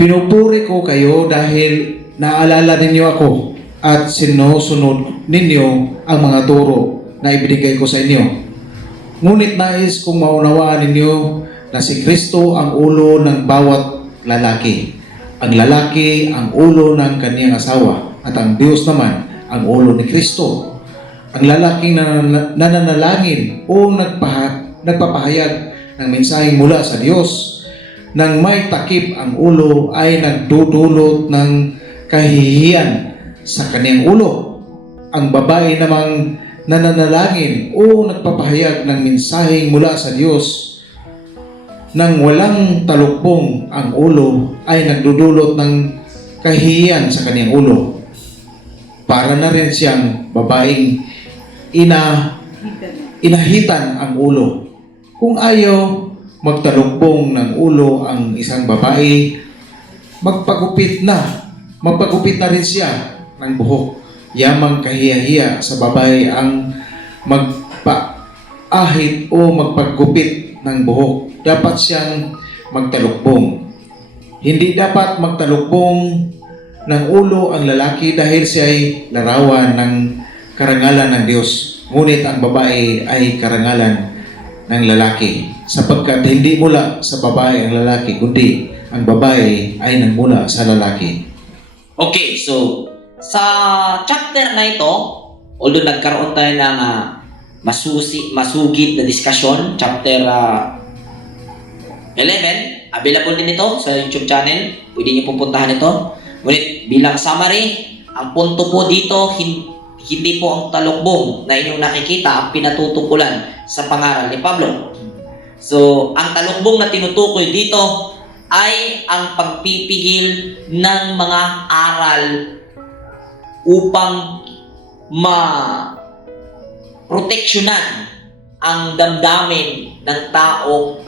Pinupuri ko kayo dahil naalala ninyo ako at sinusunod ninyo ang mga turo na ibinigay ko sa inyo. Ngunit nais kong maunawaan ninyo na si Kristo ang ulo ng bawat lalaki. Ang lalaki ang ulo ng kaniyang asawa at ang Diyos naman ang ulo ni Kristo. Ang lalaking nananalangin o nagpapahayag ng mensaheng mula sa Diyos nang may takip ang ulo ay nagdudulot ng kahihiyan sa kaniyang ulo. Ang babae namang nananalangin o nagpapahayag ng mensaheng mula sa Diyos nang walang talukbong ang ulo ay nagdudulot ng kahihiyan sa kaniyang ulo. Para na rin siyang babaeng inahitan ang ulo. Kung ayaw magtalukbong ng ulo ang isang babae, magpagupit na rin siya ng buhok. Yamang kahiya-hiya sa babae ang magpaahit o magpagupit ng buhok. Dapat siyang magtalukbong. Hindi dapat magtalukbong ng ulo ang lalaki dahil siya ay larawan ng karangalan ng Diyos. Ngunit ang babae ay karangalan ng lalaki, sapagkat hindi mula sa babae ang lalaki, kundi ang babae ay nagmula sa lalaki. Okay, so sa chapter na ito, although nagkaroon tayo ng masugid na discussion, chapter 11, available din ito sa YouTube channel, pwede niyo pupuntahan ito. Ngunit bilang summary, ang punto po dito, hindi po ang talukbong na inyong nakikita ang pinatutukulan sa pangaral ni Pablo. So, ang talukbong na tinutukoy dito ay ang pagpipigil ng mga aral upang proteksyonan ang damdamin ng taong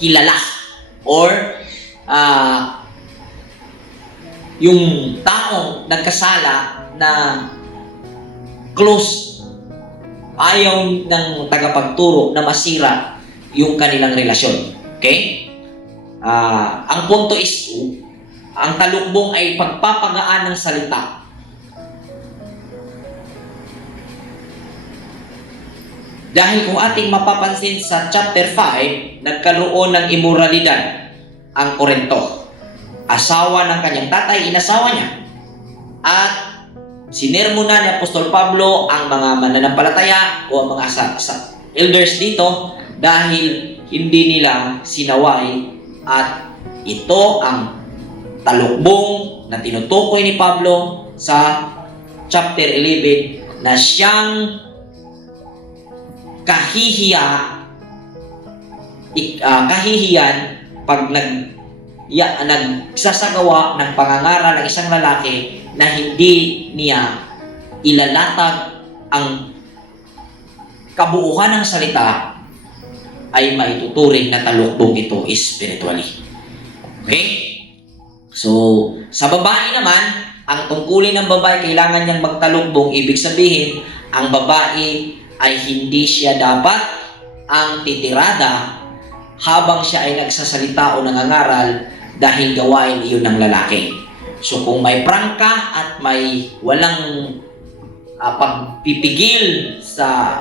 kilala or yung taong nagkasala na close, ayaw ng tagapagturo na masira yung kanilang relasyon. Okay? Ang punto is, ang talukbong ay pagpapagaan ng salita. Dahil kung ating mapapansin sa chapter 5, nagkaroon ng immoralidad ang Korinto. Asawa ng kanyang tatay, inasawa niya. At sinermona ni Apostol Pablo ang mga mananampalataya o ang mga elders dito dahil hindi nila sinaway, at ito ang talukbong na tinutukoy ni Pablo sa chapter 11 na siyang kahihiyan pag nagsasagawa ng pangangaral ng isang lalaki na hindi niya ilalatag ang kabuuhan ng salita, ay maituturing na talukbong ito spiritually. Okay? So, sa babae naman, ang tungkulin ng babae, kailangan niyang magtalukbong. Ibig sabihin, ang babae ay hindi siya dapat ang titirada habang siya ay nagsasalita o nangangaral dahil gawain iyon ng lalaki. So kung may prangka at may walang pagpipigil sa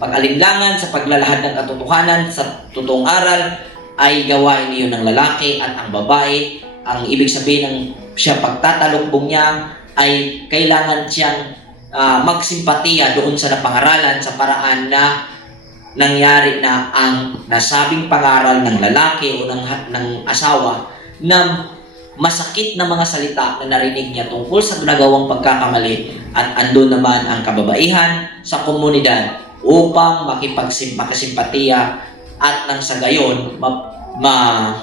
pag-alinlangan, sa paglalahad ng katotohanan, sa totoong aral, ay gawain iyon ng lalaki. At ang babae, ang ibig sabihin ng siya pagtatalukbong niya ay kailangan siyang magsimpatiya doon sa napangaralan sa paraan na nangyari na ang nasabing pangaral ng lalaki o ng asawa na masakit na mga salita na narinig niya tungkol sa nagawang pagkakamali, at andun naman ang kababaihan sa komunidad upang makasimpatiya at nang sa gayon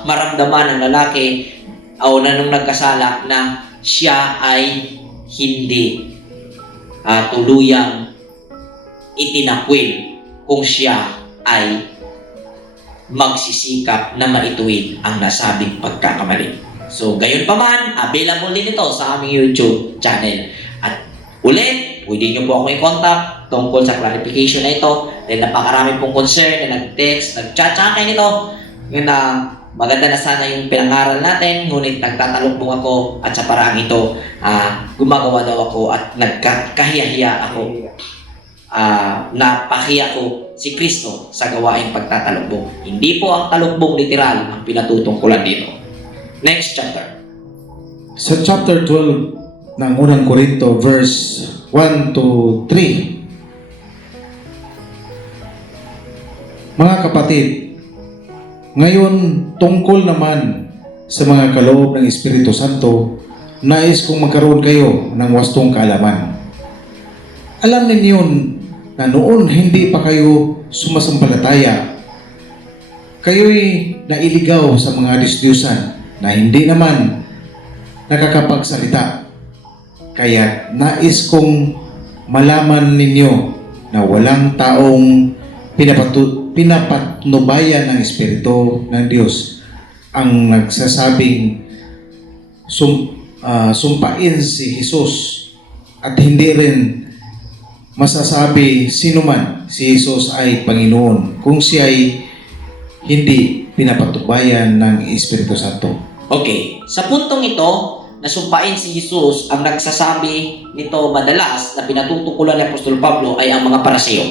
maramdaman ng lalaki o nung nagkasala na siya ay hindi tuluyang itinakwil kung siya ay magsisikap na maituwid ang nasabing pagkakamali. So, gayon pa man, available din ito sa aming YouTube channel. At ulit, pwede nyo po ako i-contact tungkol sa clarification na ito. Dahil napakarami pong concern na nag-text, nag-chat sa akin ito. Yun na maganda na sana yung pinangaral natin, ngunit nagtatalukbong ako at sa paraang ito, gumagawa daw ako at nagkahiya-hiya ako. Napahiya ko si Kristo sa gawaing pagtatalukbong. Hindi po ang talukbong literal ang pinatutungkulan dito. Next chapter. Sa chapter 12 ng unang Korinto, verse 1 to 3. Mga kapatid, ngayon, tungkol naman sa mga kaloob ng Espiritu Santo, nais kong magkaroon kayo ng wastong kaalaman. Alam ninyo na noon hindi pa kayo sumasampalataya, kayo'y nailigaw sa mga Diyos-Diyosan na hindi naman nakakapagsalita. Kaya nais kong malaman ninyo na walang taong pinapatnubayan ng Espiritu ng Diyos ang nagsasabing sumpain si Jesus, at hindi rin masasabi sino man si Jesus ay Panginoon kung siya ay hindi pinapatnubayan ng Espiritu Santo. Okay, sa puntong ito, nasumpain si Jesus, ang nagsasabi nito madalas na pinatutukulan ni Apostol Pablo ay ang mga Pariseo,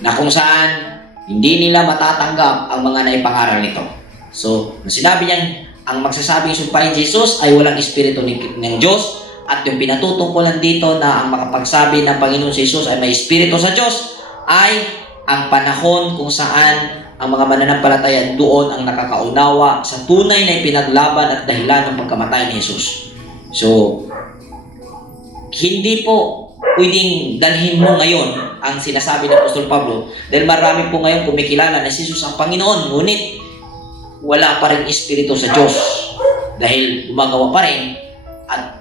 na kung saan hindi nila matatanggap ang mga naipangaral nito. So, sinabi niyang ang magsasabing sumpain si Jesus ay walang espiritu ng Diyos, at yung pinatutungkulan dito na ang makapagsabi ng Panginoon si Jesus ay may espiritu sa Diyos ay ang panahon kung saan ang mga mananampalataya doon ang nakakaunawa sa tunay na ipinaglaban at dahilan ng pagkamatay ni Jesus. So, hindi po pwedeng dalhin mo ngayon ang sinasabi ng Apostol Pablo dahil marami po ngayon kumikilala na si Jesus ang Panginoon, ngunit wala pa rin espiritu sa Diyos dahil gumagawa pa rin at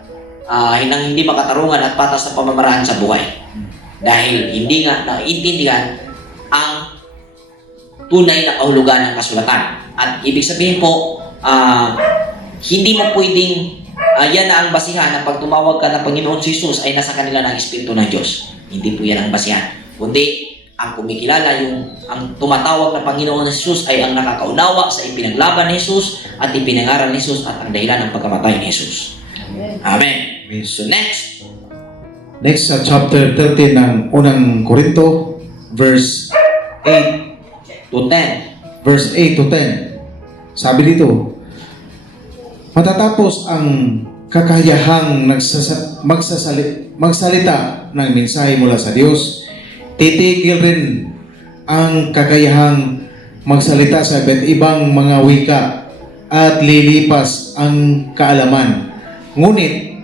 hindi makatarungan at patas na pamamaraan sa buhay dahil hindi nga naiintindihan ang tunay na kahulugan ng kasulatan. At ibig sabihin po, hindi mo pwedeng yan na ang basihan na pag tumawag ka ng Panginoon si Jesus ay nasa kanila ng Espiritu ng Diyos. Hindi po yan ang basihan. Kundi, ang kumikilala, ang tumatawag na Panginoon si Jesus ay ang nakakaunawa sa ipinaglaban ni Jesus at ipinangaral ni Jesus at ang dahilan ng pagkamatay ni Jesus. Amen. So next. Next sa chapter 13 ng unang Korinto, verse 8 to 10. Verse 8 to 10. Sabi dito, matatapos ang kakayahang magsalita ng mensahe mula sa Diyos, titigil rin ang kakayahang magsalita sa iba't ibang mga wika at lilipas ang kaalaman. Ngunit,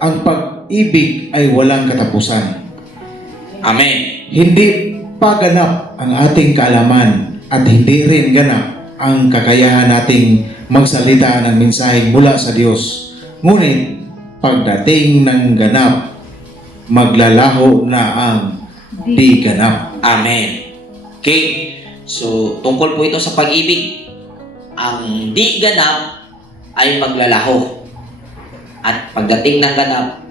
ang pag-ibig ay walang katapusan. Amen. Hindi pa ganap ang ating kaalaman at hindi rin ganap ang kakayahan nating magsalita ng mensahe mula sa Diyos. Ngunit, pagdating ng ganap, maglalaho na ang di ganap. Amen. Okay? So, tungkol po ito sa pag-ibig. Ang di ganap ay maglalaho. At pagdating ng ganap,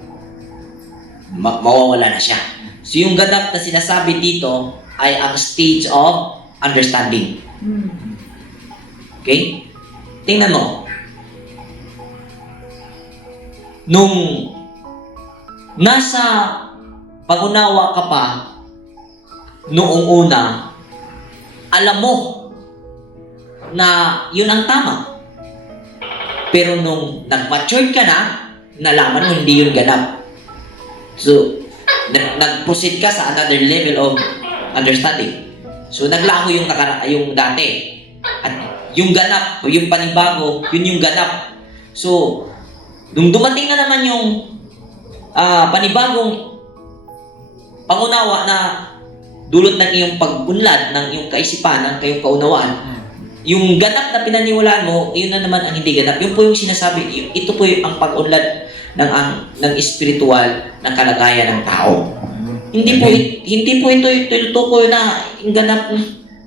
mawawala na siya. So, yung ganap na sinasabi dito ay ang stage of understanding. Okay? Tingnan mo. Nung nasa pag-unawa ka pa noong una, alam mo na yun ang tama. Pero nung nag-matured ka na, nalaman mo hindi yun ganap. So, nag-proceed ka sa another level of understanding. So, naglaho yung dati. At yung ganap, o yung panibago, yun yung ganap. So, nung dumating na naman yung panibagong pangunawa na dulot ng iyong pag-unlad, ng iyong kaisipan, ng iyong kaunawaan, yung ganap na pinaniwalaan mo, yun na naman ang hindi ganap. Yun po yung sinasabi, ito po yung ang pag-unlad ng espiritual ng kalagayan ng tao. Hindi po ito tutukoy na yung ganap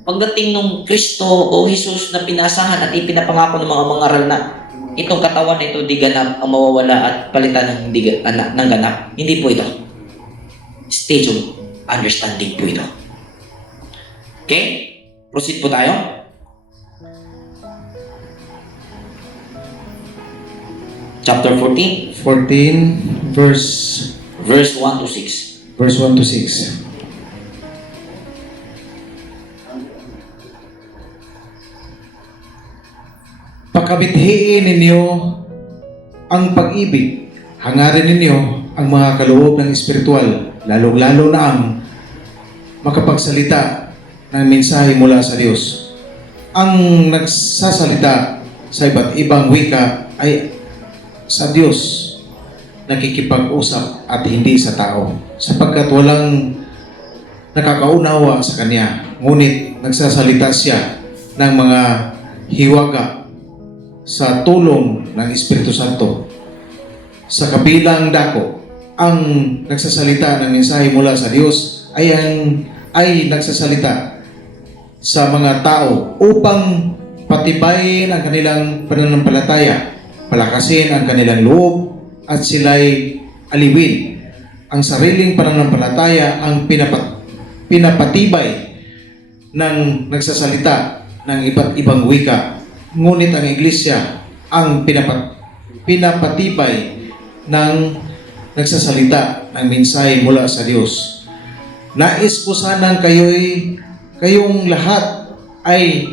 pagdating ng Kristo o Jesus na pinasahan at ipinapangako ng mga mangaral na itong katawan na ito di ganap ang mawawala at palitan ng ganap. Hindi po ito. Stage of understanding po ito. Okay? Proceed po tayo. Chapter 14. 14, verse 1 to 6. Verse 1 to 6. Pagkabithiin ninyo ang pag-ibig, hangarin ninyo ang mga kaloob ng espiritual, lalong-lalo na ang makapagsalita ng mensahe mula sa Diyos. Ang nagsasalita sa iba't ibang wika ay sa Diyos nakikipag-usap at hindi sa tao, sapagkat walang nakakaunawa sa Kanya, ngunit nagsasalita siya ng mga hiwaga sa tulong ng Espiritu Santo. Sa kabilang dako, ang nagsasalita ng mensahe mula sa Diyos ay nagsasalita sa mga tao upang patibayin ang kanilang pananampalataya, palakasin ang kanilang loob, at sila'y aliwin. Ang sariling pananampalataya ang pinapatibay ng nagsasalita ng iba't ibang wika. Ngunit ang Iglesia ang pinapatibay ng nagsasalita ng mensahe mula sa Diyos. Nais ko sanang kayong lahat ay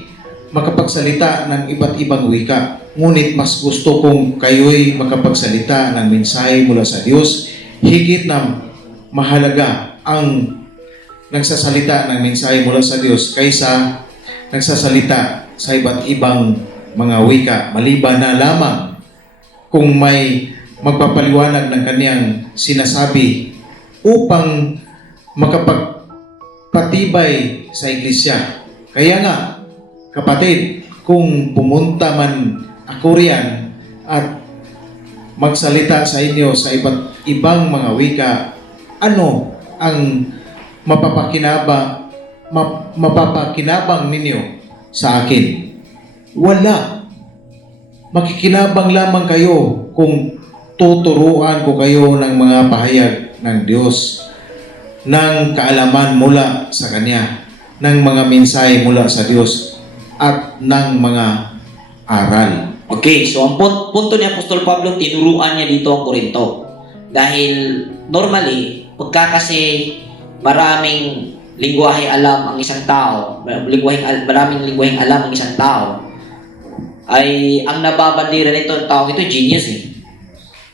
makapagsalita ng iba't ibang wika. Ngunit mas gusto kong kayo'y makapagsalita ng mensahe mula sa Diyos. Higit na mahalaga ang nagsasalita ng mensahe mula sa Diyos kaysa nagsasalita sa iba't ibang mga wika, maliban na lamang kung may magpapaliwanag ng kaniyang sinasabi upang makapagpatibay sa iglesia. Kaya nga, kapatid, kung pumunta man ako riyan at magsalita sa inyo sa iba't ibang mga wika, ano ang mapapakinabang ninyo sa akin? Wala. Makikinabang lamang kayo kung tuturuan ko kayo ng mga pahayag ng Diyos, ng kaalaman mula sa Kanya, ng mga mensahe mula sa Diyos, at ng mga aral. Okay, so ang punto ni Apostol Pablo, tinuruan niya dito ang Korinto. Dahil normally, pagka kasi maraming lingwahe alam ang isang tao, maraming lingwaheng alam ang isang tao, ay ang nababandira nito, ang tao ito, genius eh.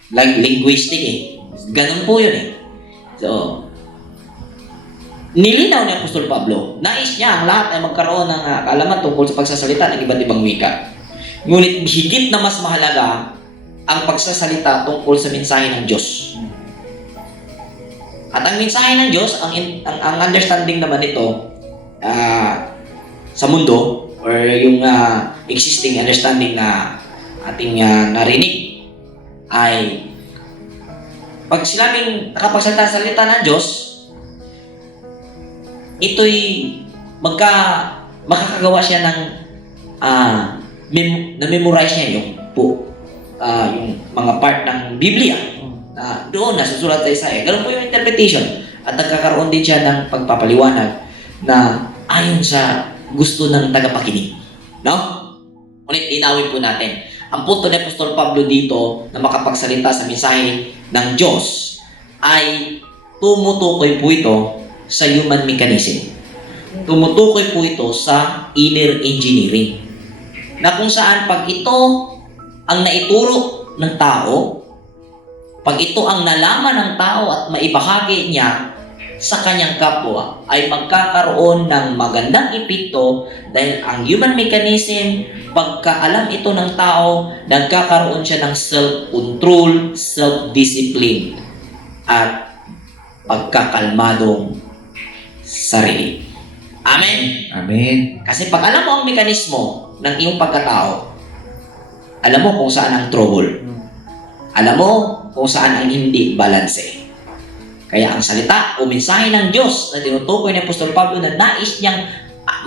Like linguistic eh. Ganun po yun eh. So, nilinaw ni Apostol Pablo, nais niya ang lahat ay magkaroon ng kaalaman tungkol sa pagsasalita ng iba't ibang wika. Ngunit higit na mas mahalaga ang pagsasalita tungkol sa mensahe ng Diyos. At ang mensahe ng Diyos, ang understanding naman nito sa mundo, or yung existing understanding na ating narinig, ay pag sinabing nakapagsalita ng Diyos, ito'y makakagawa siya ng na-memorize niya yung mga part ng Biblia doon nasusulat sa Isaiah. Ganun po yung interpretation. At nagkakaroon din siya ng pagpapaliwanag na ayon sa gusto ng tagapakinig. No? Ulit, inawin po natin. Ang punto ni Apostol Pablo dito na makapagsalita sa mensahe ng Diyos ay tumutukoy po ito sa human mechanism. Tumutukoy po ito sa inner engineering. Na kung saan pag ito ang naituro ng tao, pag ito ang nalaman ng tao at maibahagi niya sa kanyang kapwa, ay magkakaroon ng magandang epekto dahil ang human mechanism, pagkaalam ito ng tao, nagkakaroon siya ng self-control, self-discipline, at pagkakalmadong sarili. Amen? Amen. Kasi pag alam mo ang mekanismo ng iyong pagkatao, alam mo kung saan ang trouble. Alam mo kung saan ang hindi balanse. Kaya ang salita o mensahe ng Diyos na tinutukoy ni Apostol Pablo na nais niyang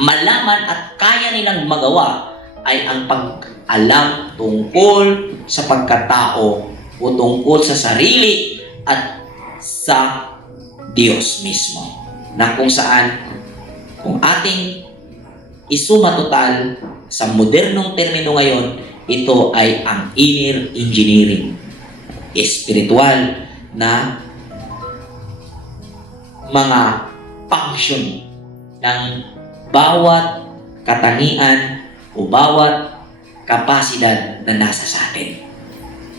malaman at kaya nilang magawa ay ang pag-alam tungkol sa pagkatao o tungkol sa sarili at sa Diyos mismo. Na kung saan, kung ating isuma total sa modernong termino ngayon, ito ay ang inner engineering. Espiritual na mga function ng bawat katangian o bawat kapasidad na nasa sa atin.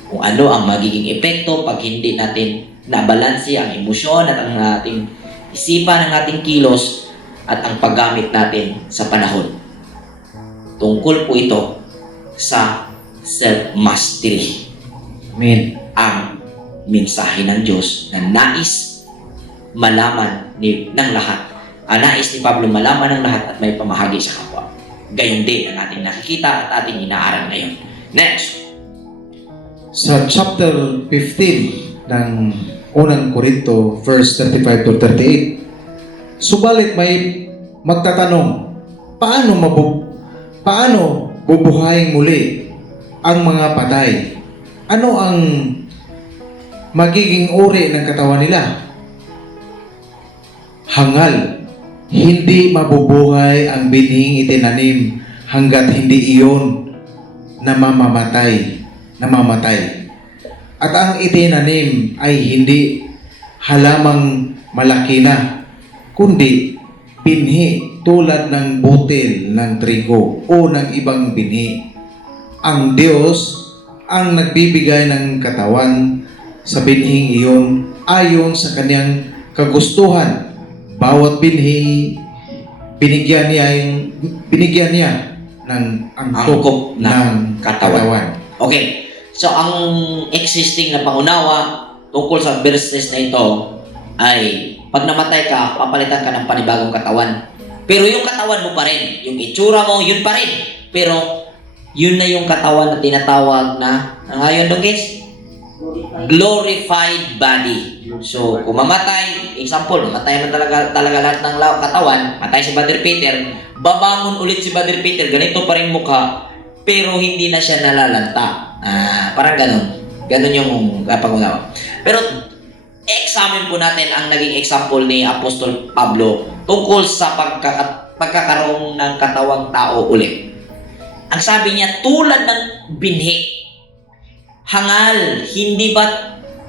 Kung ano ang magiging epekto pag hindi natin nabalanse ang emosyon at ang ating isipan, ng ating kilos at ang paggamit natin sa panahon. Tungkol po ito sa self-mastery. Amen. Ang mensahe ng Diyos na nais malaman ng lahat. Nais ni Pablo malaman ng lahat at may pamahagi sa kapwa. Gayon din ang ating nakikita at ating inaaral ngayon. Next. Sa chapter 15 ng unang Korinto, verse 35 to 38, subalit may magtatanong, paano bubuhayin muli ang mga patay? Ano ang magiging uri ng katawan nila? Hangal, hindi mabubuhay ang binhing itinanim hanggat hindi iyon namamatay. At ang itinanim ay hindi halamang malaki na, kundi binhi tulad ng butil ng trigo o ng ibang binhi. Ang Diyos ang nagbibigay ng katawan sa binhing iyon ayon sa kanyang kagustuhan. Bawat binhi binigyan niya ng angkop ng katawan. Okay. So, ang existing na pangunawa tungkol sa verses na ito ay pag namatay ka, papalitan ka ng panibagong katawan. Pero yung katawan mo pa rin, yung itsura mo, yun pa rin. Pero, yun na yung katawan na tinatawag na, ngayon doon guys, glorified body. So, kung mamatay, example, mamatay na talaga lahat ng katawan, matay si Brother Peter, babangon ulit si Brother Peter, ganito pa rin mukha, pero hindi na siya nalalanta. Parang ganun. Ganun yung pangunawa. Pero, examine po natin ang naging example ni Apostol Pablo tungkol sa pagkakaroon ng katawang tao ulit. Ang sabi niya, tulad ng binhi, hangal, hindi ba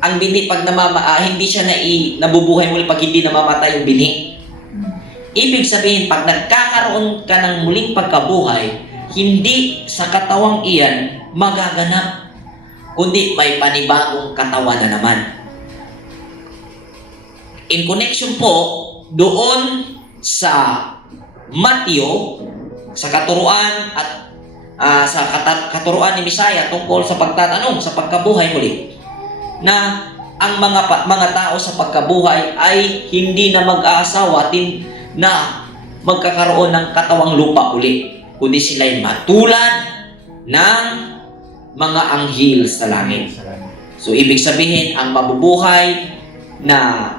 ang binhi pag hindi siya nabubuhay muli pag hindi namamatay yung binhi? Ibig sabihin, pag nagkakaroon ka ng muling pagkabuhay, hindi sa katawang iyan magaganap, kundi may panibagong katawan na naman. In connection po doon sa Matthew, sa katuruan at sa katuruan ni Misaya tungkol sa pagtatanong sa pagkabuhay muli, na ang mga tao sa pagkabuhay ay hindi na mag-aasawa na magkakaroon ng katawang lupa uli, kundi sila'y matulad ng mga anghel sa langit. So, ibig sabihin, ang mabubuhay na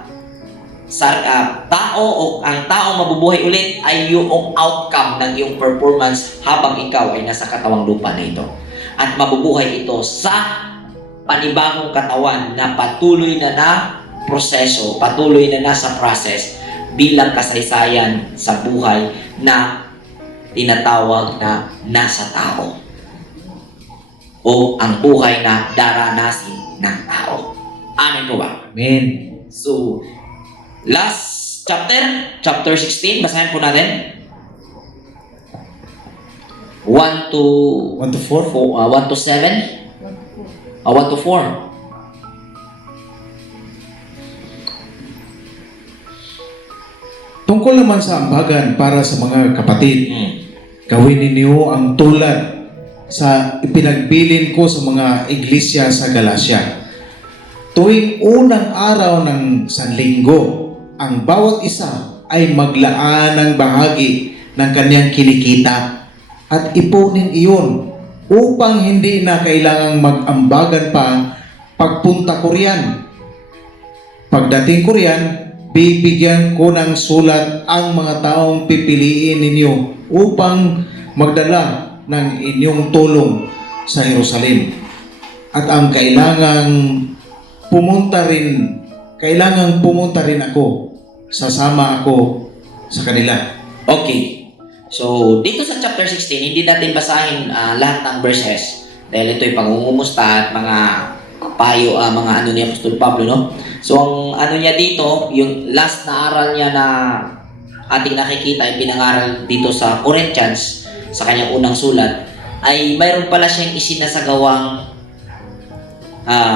tao o ang tao mabubuhay ulit ay yung outcome ng iyong performance habang ikaw ay nasa katawang lupa na ito. At mabubuhay ito sa panibagong katawan na patuloy na proseso, patuloy na nasa process bilang kasaysayan sa buhay na tinatawag na nasa tao o ang buhay na daranasin ng tao. Amen po ba? Amen. So, last chapter 16, basahin po natin. 1 to 1 to 4? 1 to 7. 1 to 4. Tungkol naman sa ambagan para sa mga kapatid, gawin ninyo ang tulad sa ipinagbilin ko sa mga iglesia sa Galacia. Tuwing unang araw ng Sanlinggo, ang bawat isa ay maglaan ng bahagi ng kanyang kinikita at ipunin iyon upang hindi na kailangang mag-ambagan pa pagpunta ko riyan. Pagdating ko riyan, bibigyan ko ng sulat ang mga taong pipiliin ninyo upang magdala ng inyong tulong sa Jerusalem. At ang kailangang pumunta rin ako, sasama ako sa kanila. Okay. So, dito sa chapter 16, hindi natin basahin lahat ng verses dahil ito'y pangungumusta at mga payo, mga ano ni Apostol Pablo, no? So, ang ano niya dito, yung last na aral niya na ating nakikita ay pinangaral dito sa Corinthians, sa kanyang unang sulat, ay mayroon pala siyang isinasagawang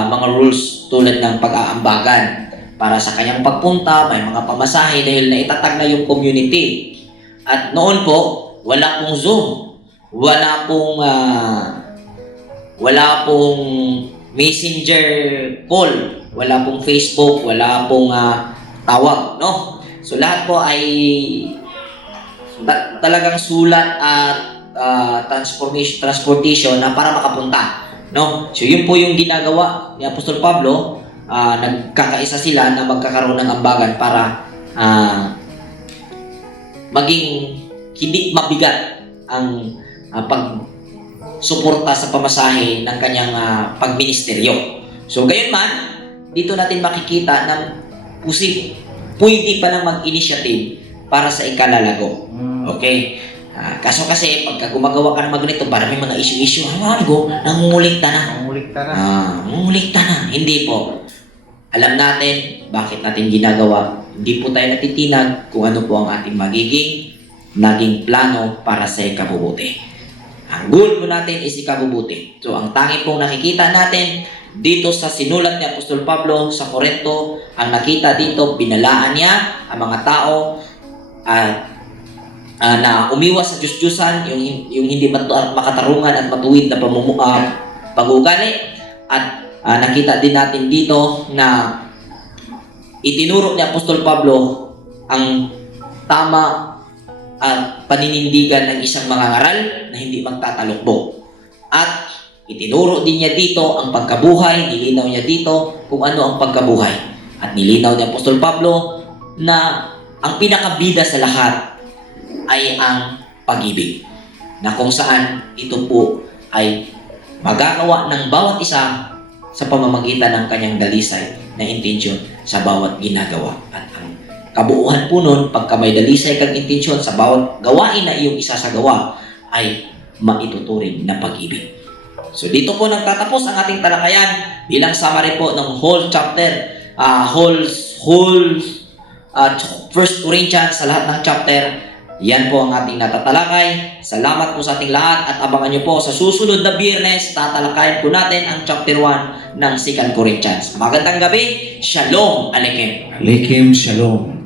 mga rules tulad ng pag-aambagan para sa kanyang pagpunta, may mga pamasahe dahil naitatag na yung community. At noon po, wala pong Zoom, wala pong Messenger call, wala pong Facebook, wala pong tawag, no? So lahat po ay talagang sulat at transportation na para makapunta, no? So yun po yung ginagawa ni Apostol Pablo. Nagkakaisa sila na magkakaroon ng ambagan para maging hindi mabigat ang pagsuporta sa pamasahe ng kanyang pagministeryo. So gayon man, dito natin makikita na pwede pa lang mag-initiative para sa ikalalago. Okay? Kaso kasi, pagka gumagawa ka ng ganito, para may mga issue-issue, nangungulikta na. Nangungulikta na. Hindi po. Alam natin bakit natin ginagawa. Hindi po tayo natitinag kung ano po ang ating naging plano para sa ikabubuti. Ang goal po natin is ikabubuti. So, ang tangi pong nakikita natin dito sa sinulat ni Apostol Pablo sa Corinto, ang nakita dito, binalaan niya ang mga tao na umiwas sa Diyos-Diyusan, yung hindi makatarungan at matuwid na pag-uugali, At nakita din natin dito na itinuro ni Apostol Pablo ang tama at paninindigan ng isang mangangaral na hindi magtatalukbong. At itinuro din niya dito ang pagkabuhay, nilinaw niya dito kung ano ang pagkabuhay. At nilinaw ni Apostol Pablo na ang pinakabida sa lahat ay ang pag-ibig, na kung saan ito po ay magagawa ng bawat isa sa pamamagitan ng kanyang dalisay na intensyon sa bawat ginagawa. At ang kabuuhan po nun, pagka may dalisay kang intensyon sa bawat gawain na iyong isasagawa, ay maituturing na pag-ibig. So dito po nagtatapos ang ating talakayan bilang summary po ng whole chapter, First Corinthians, sa lahat ng chapter. Yan po ang ating natatalakay. Salamat po sa ating lahat at abangan nyo po sa susunod na Biyernes, tatalakayin po natin ang chapter 1 ng 2 Corinthians. Magandang gabi. Shalom Aleichem. Aleichem Shalom.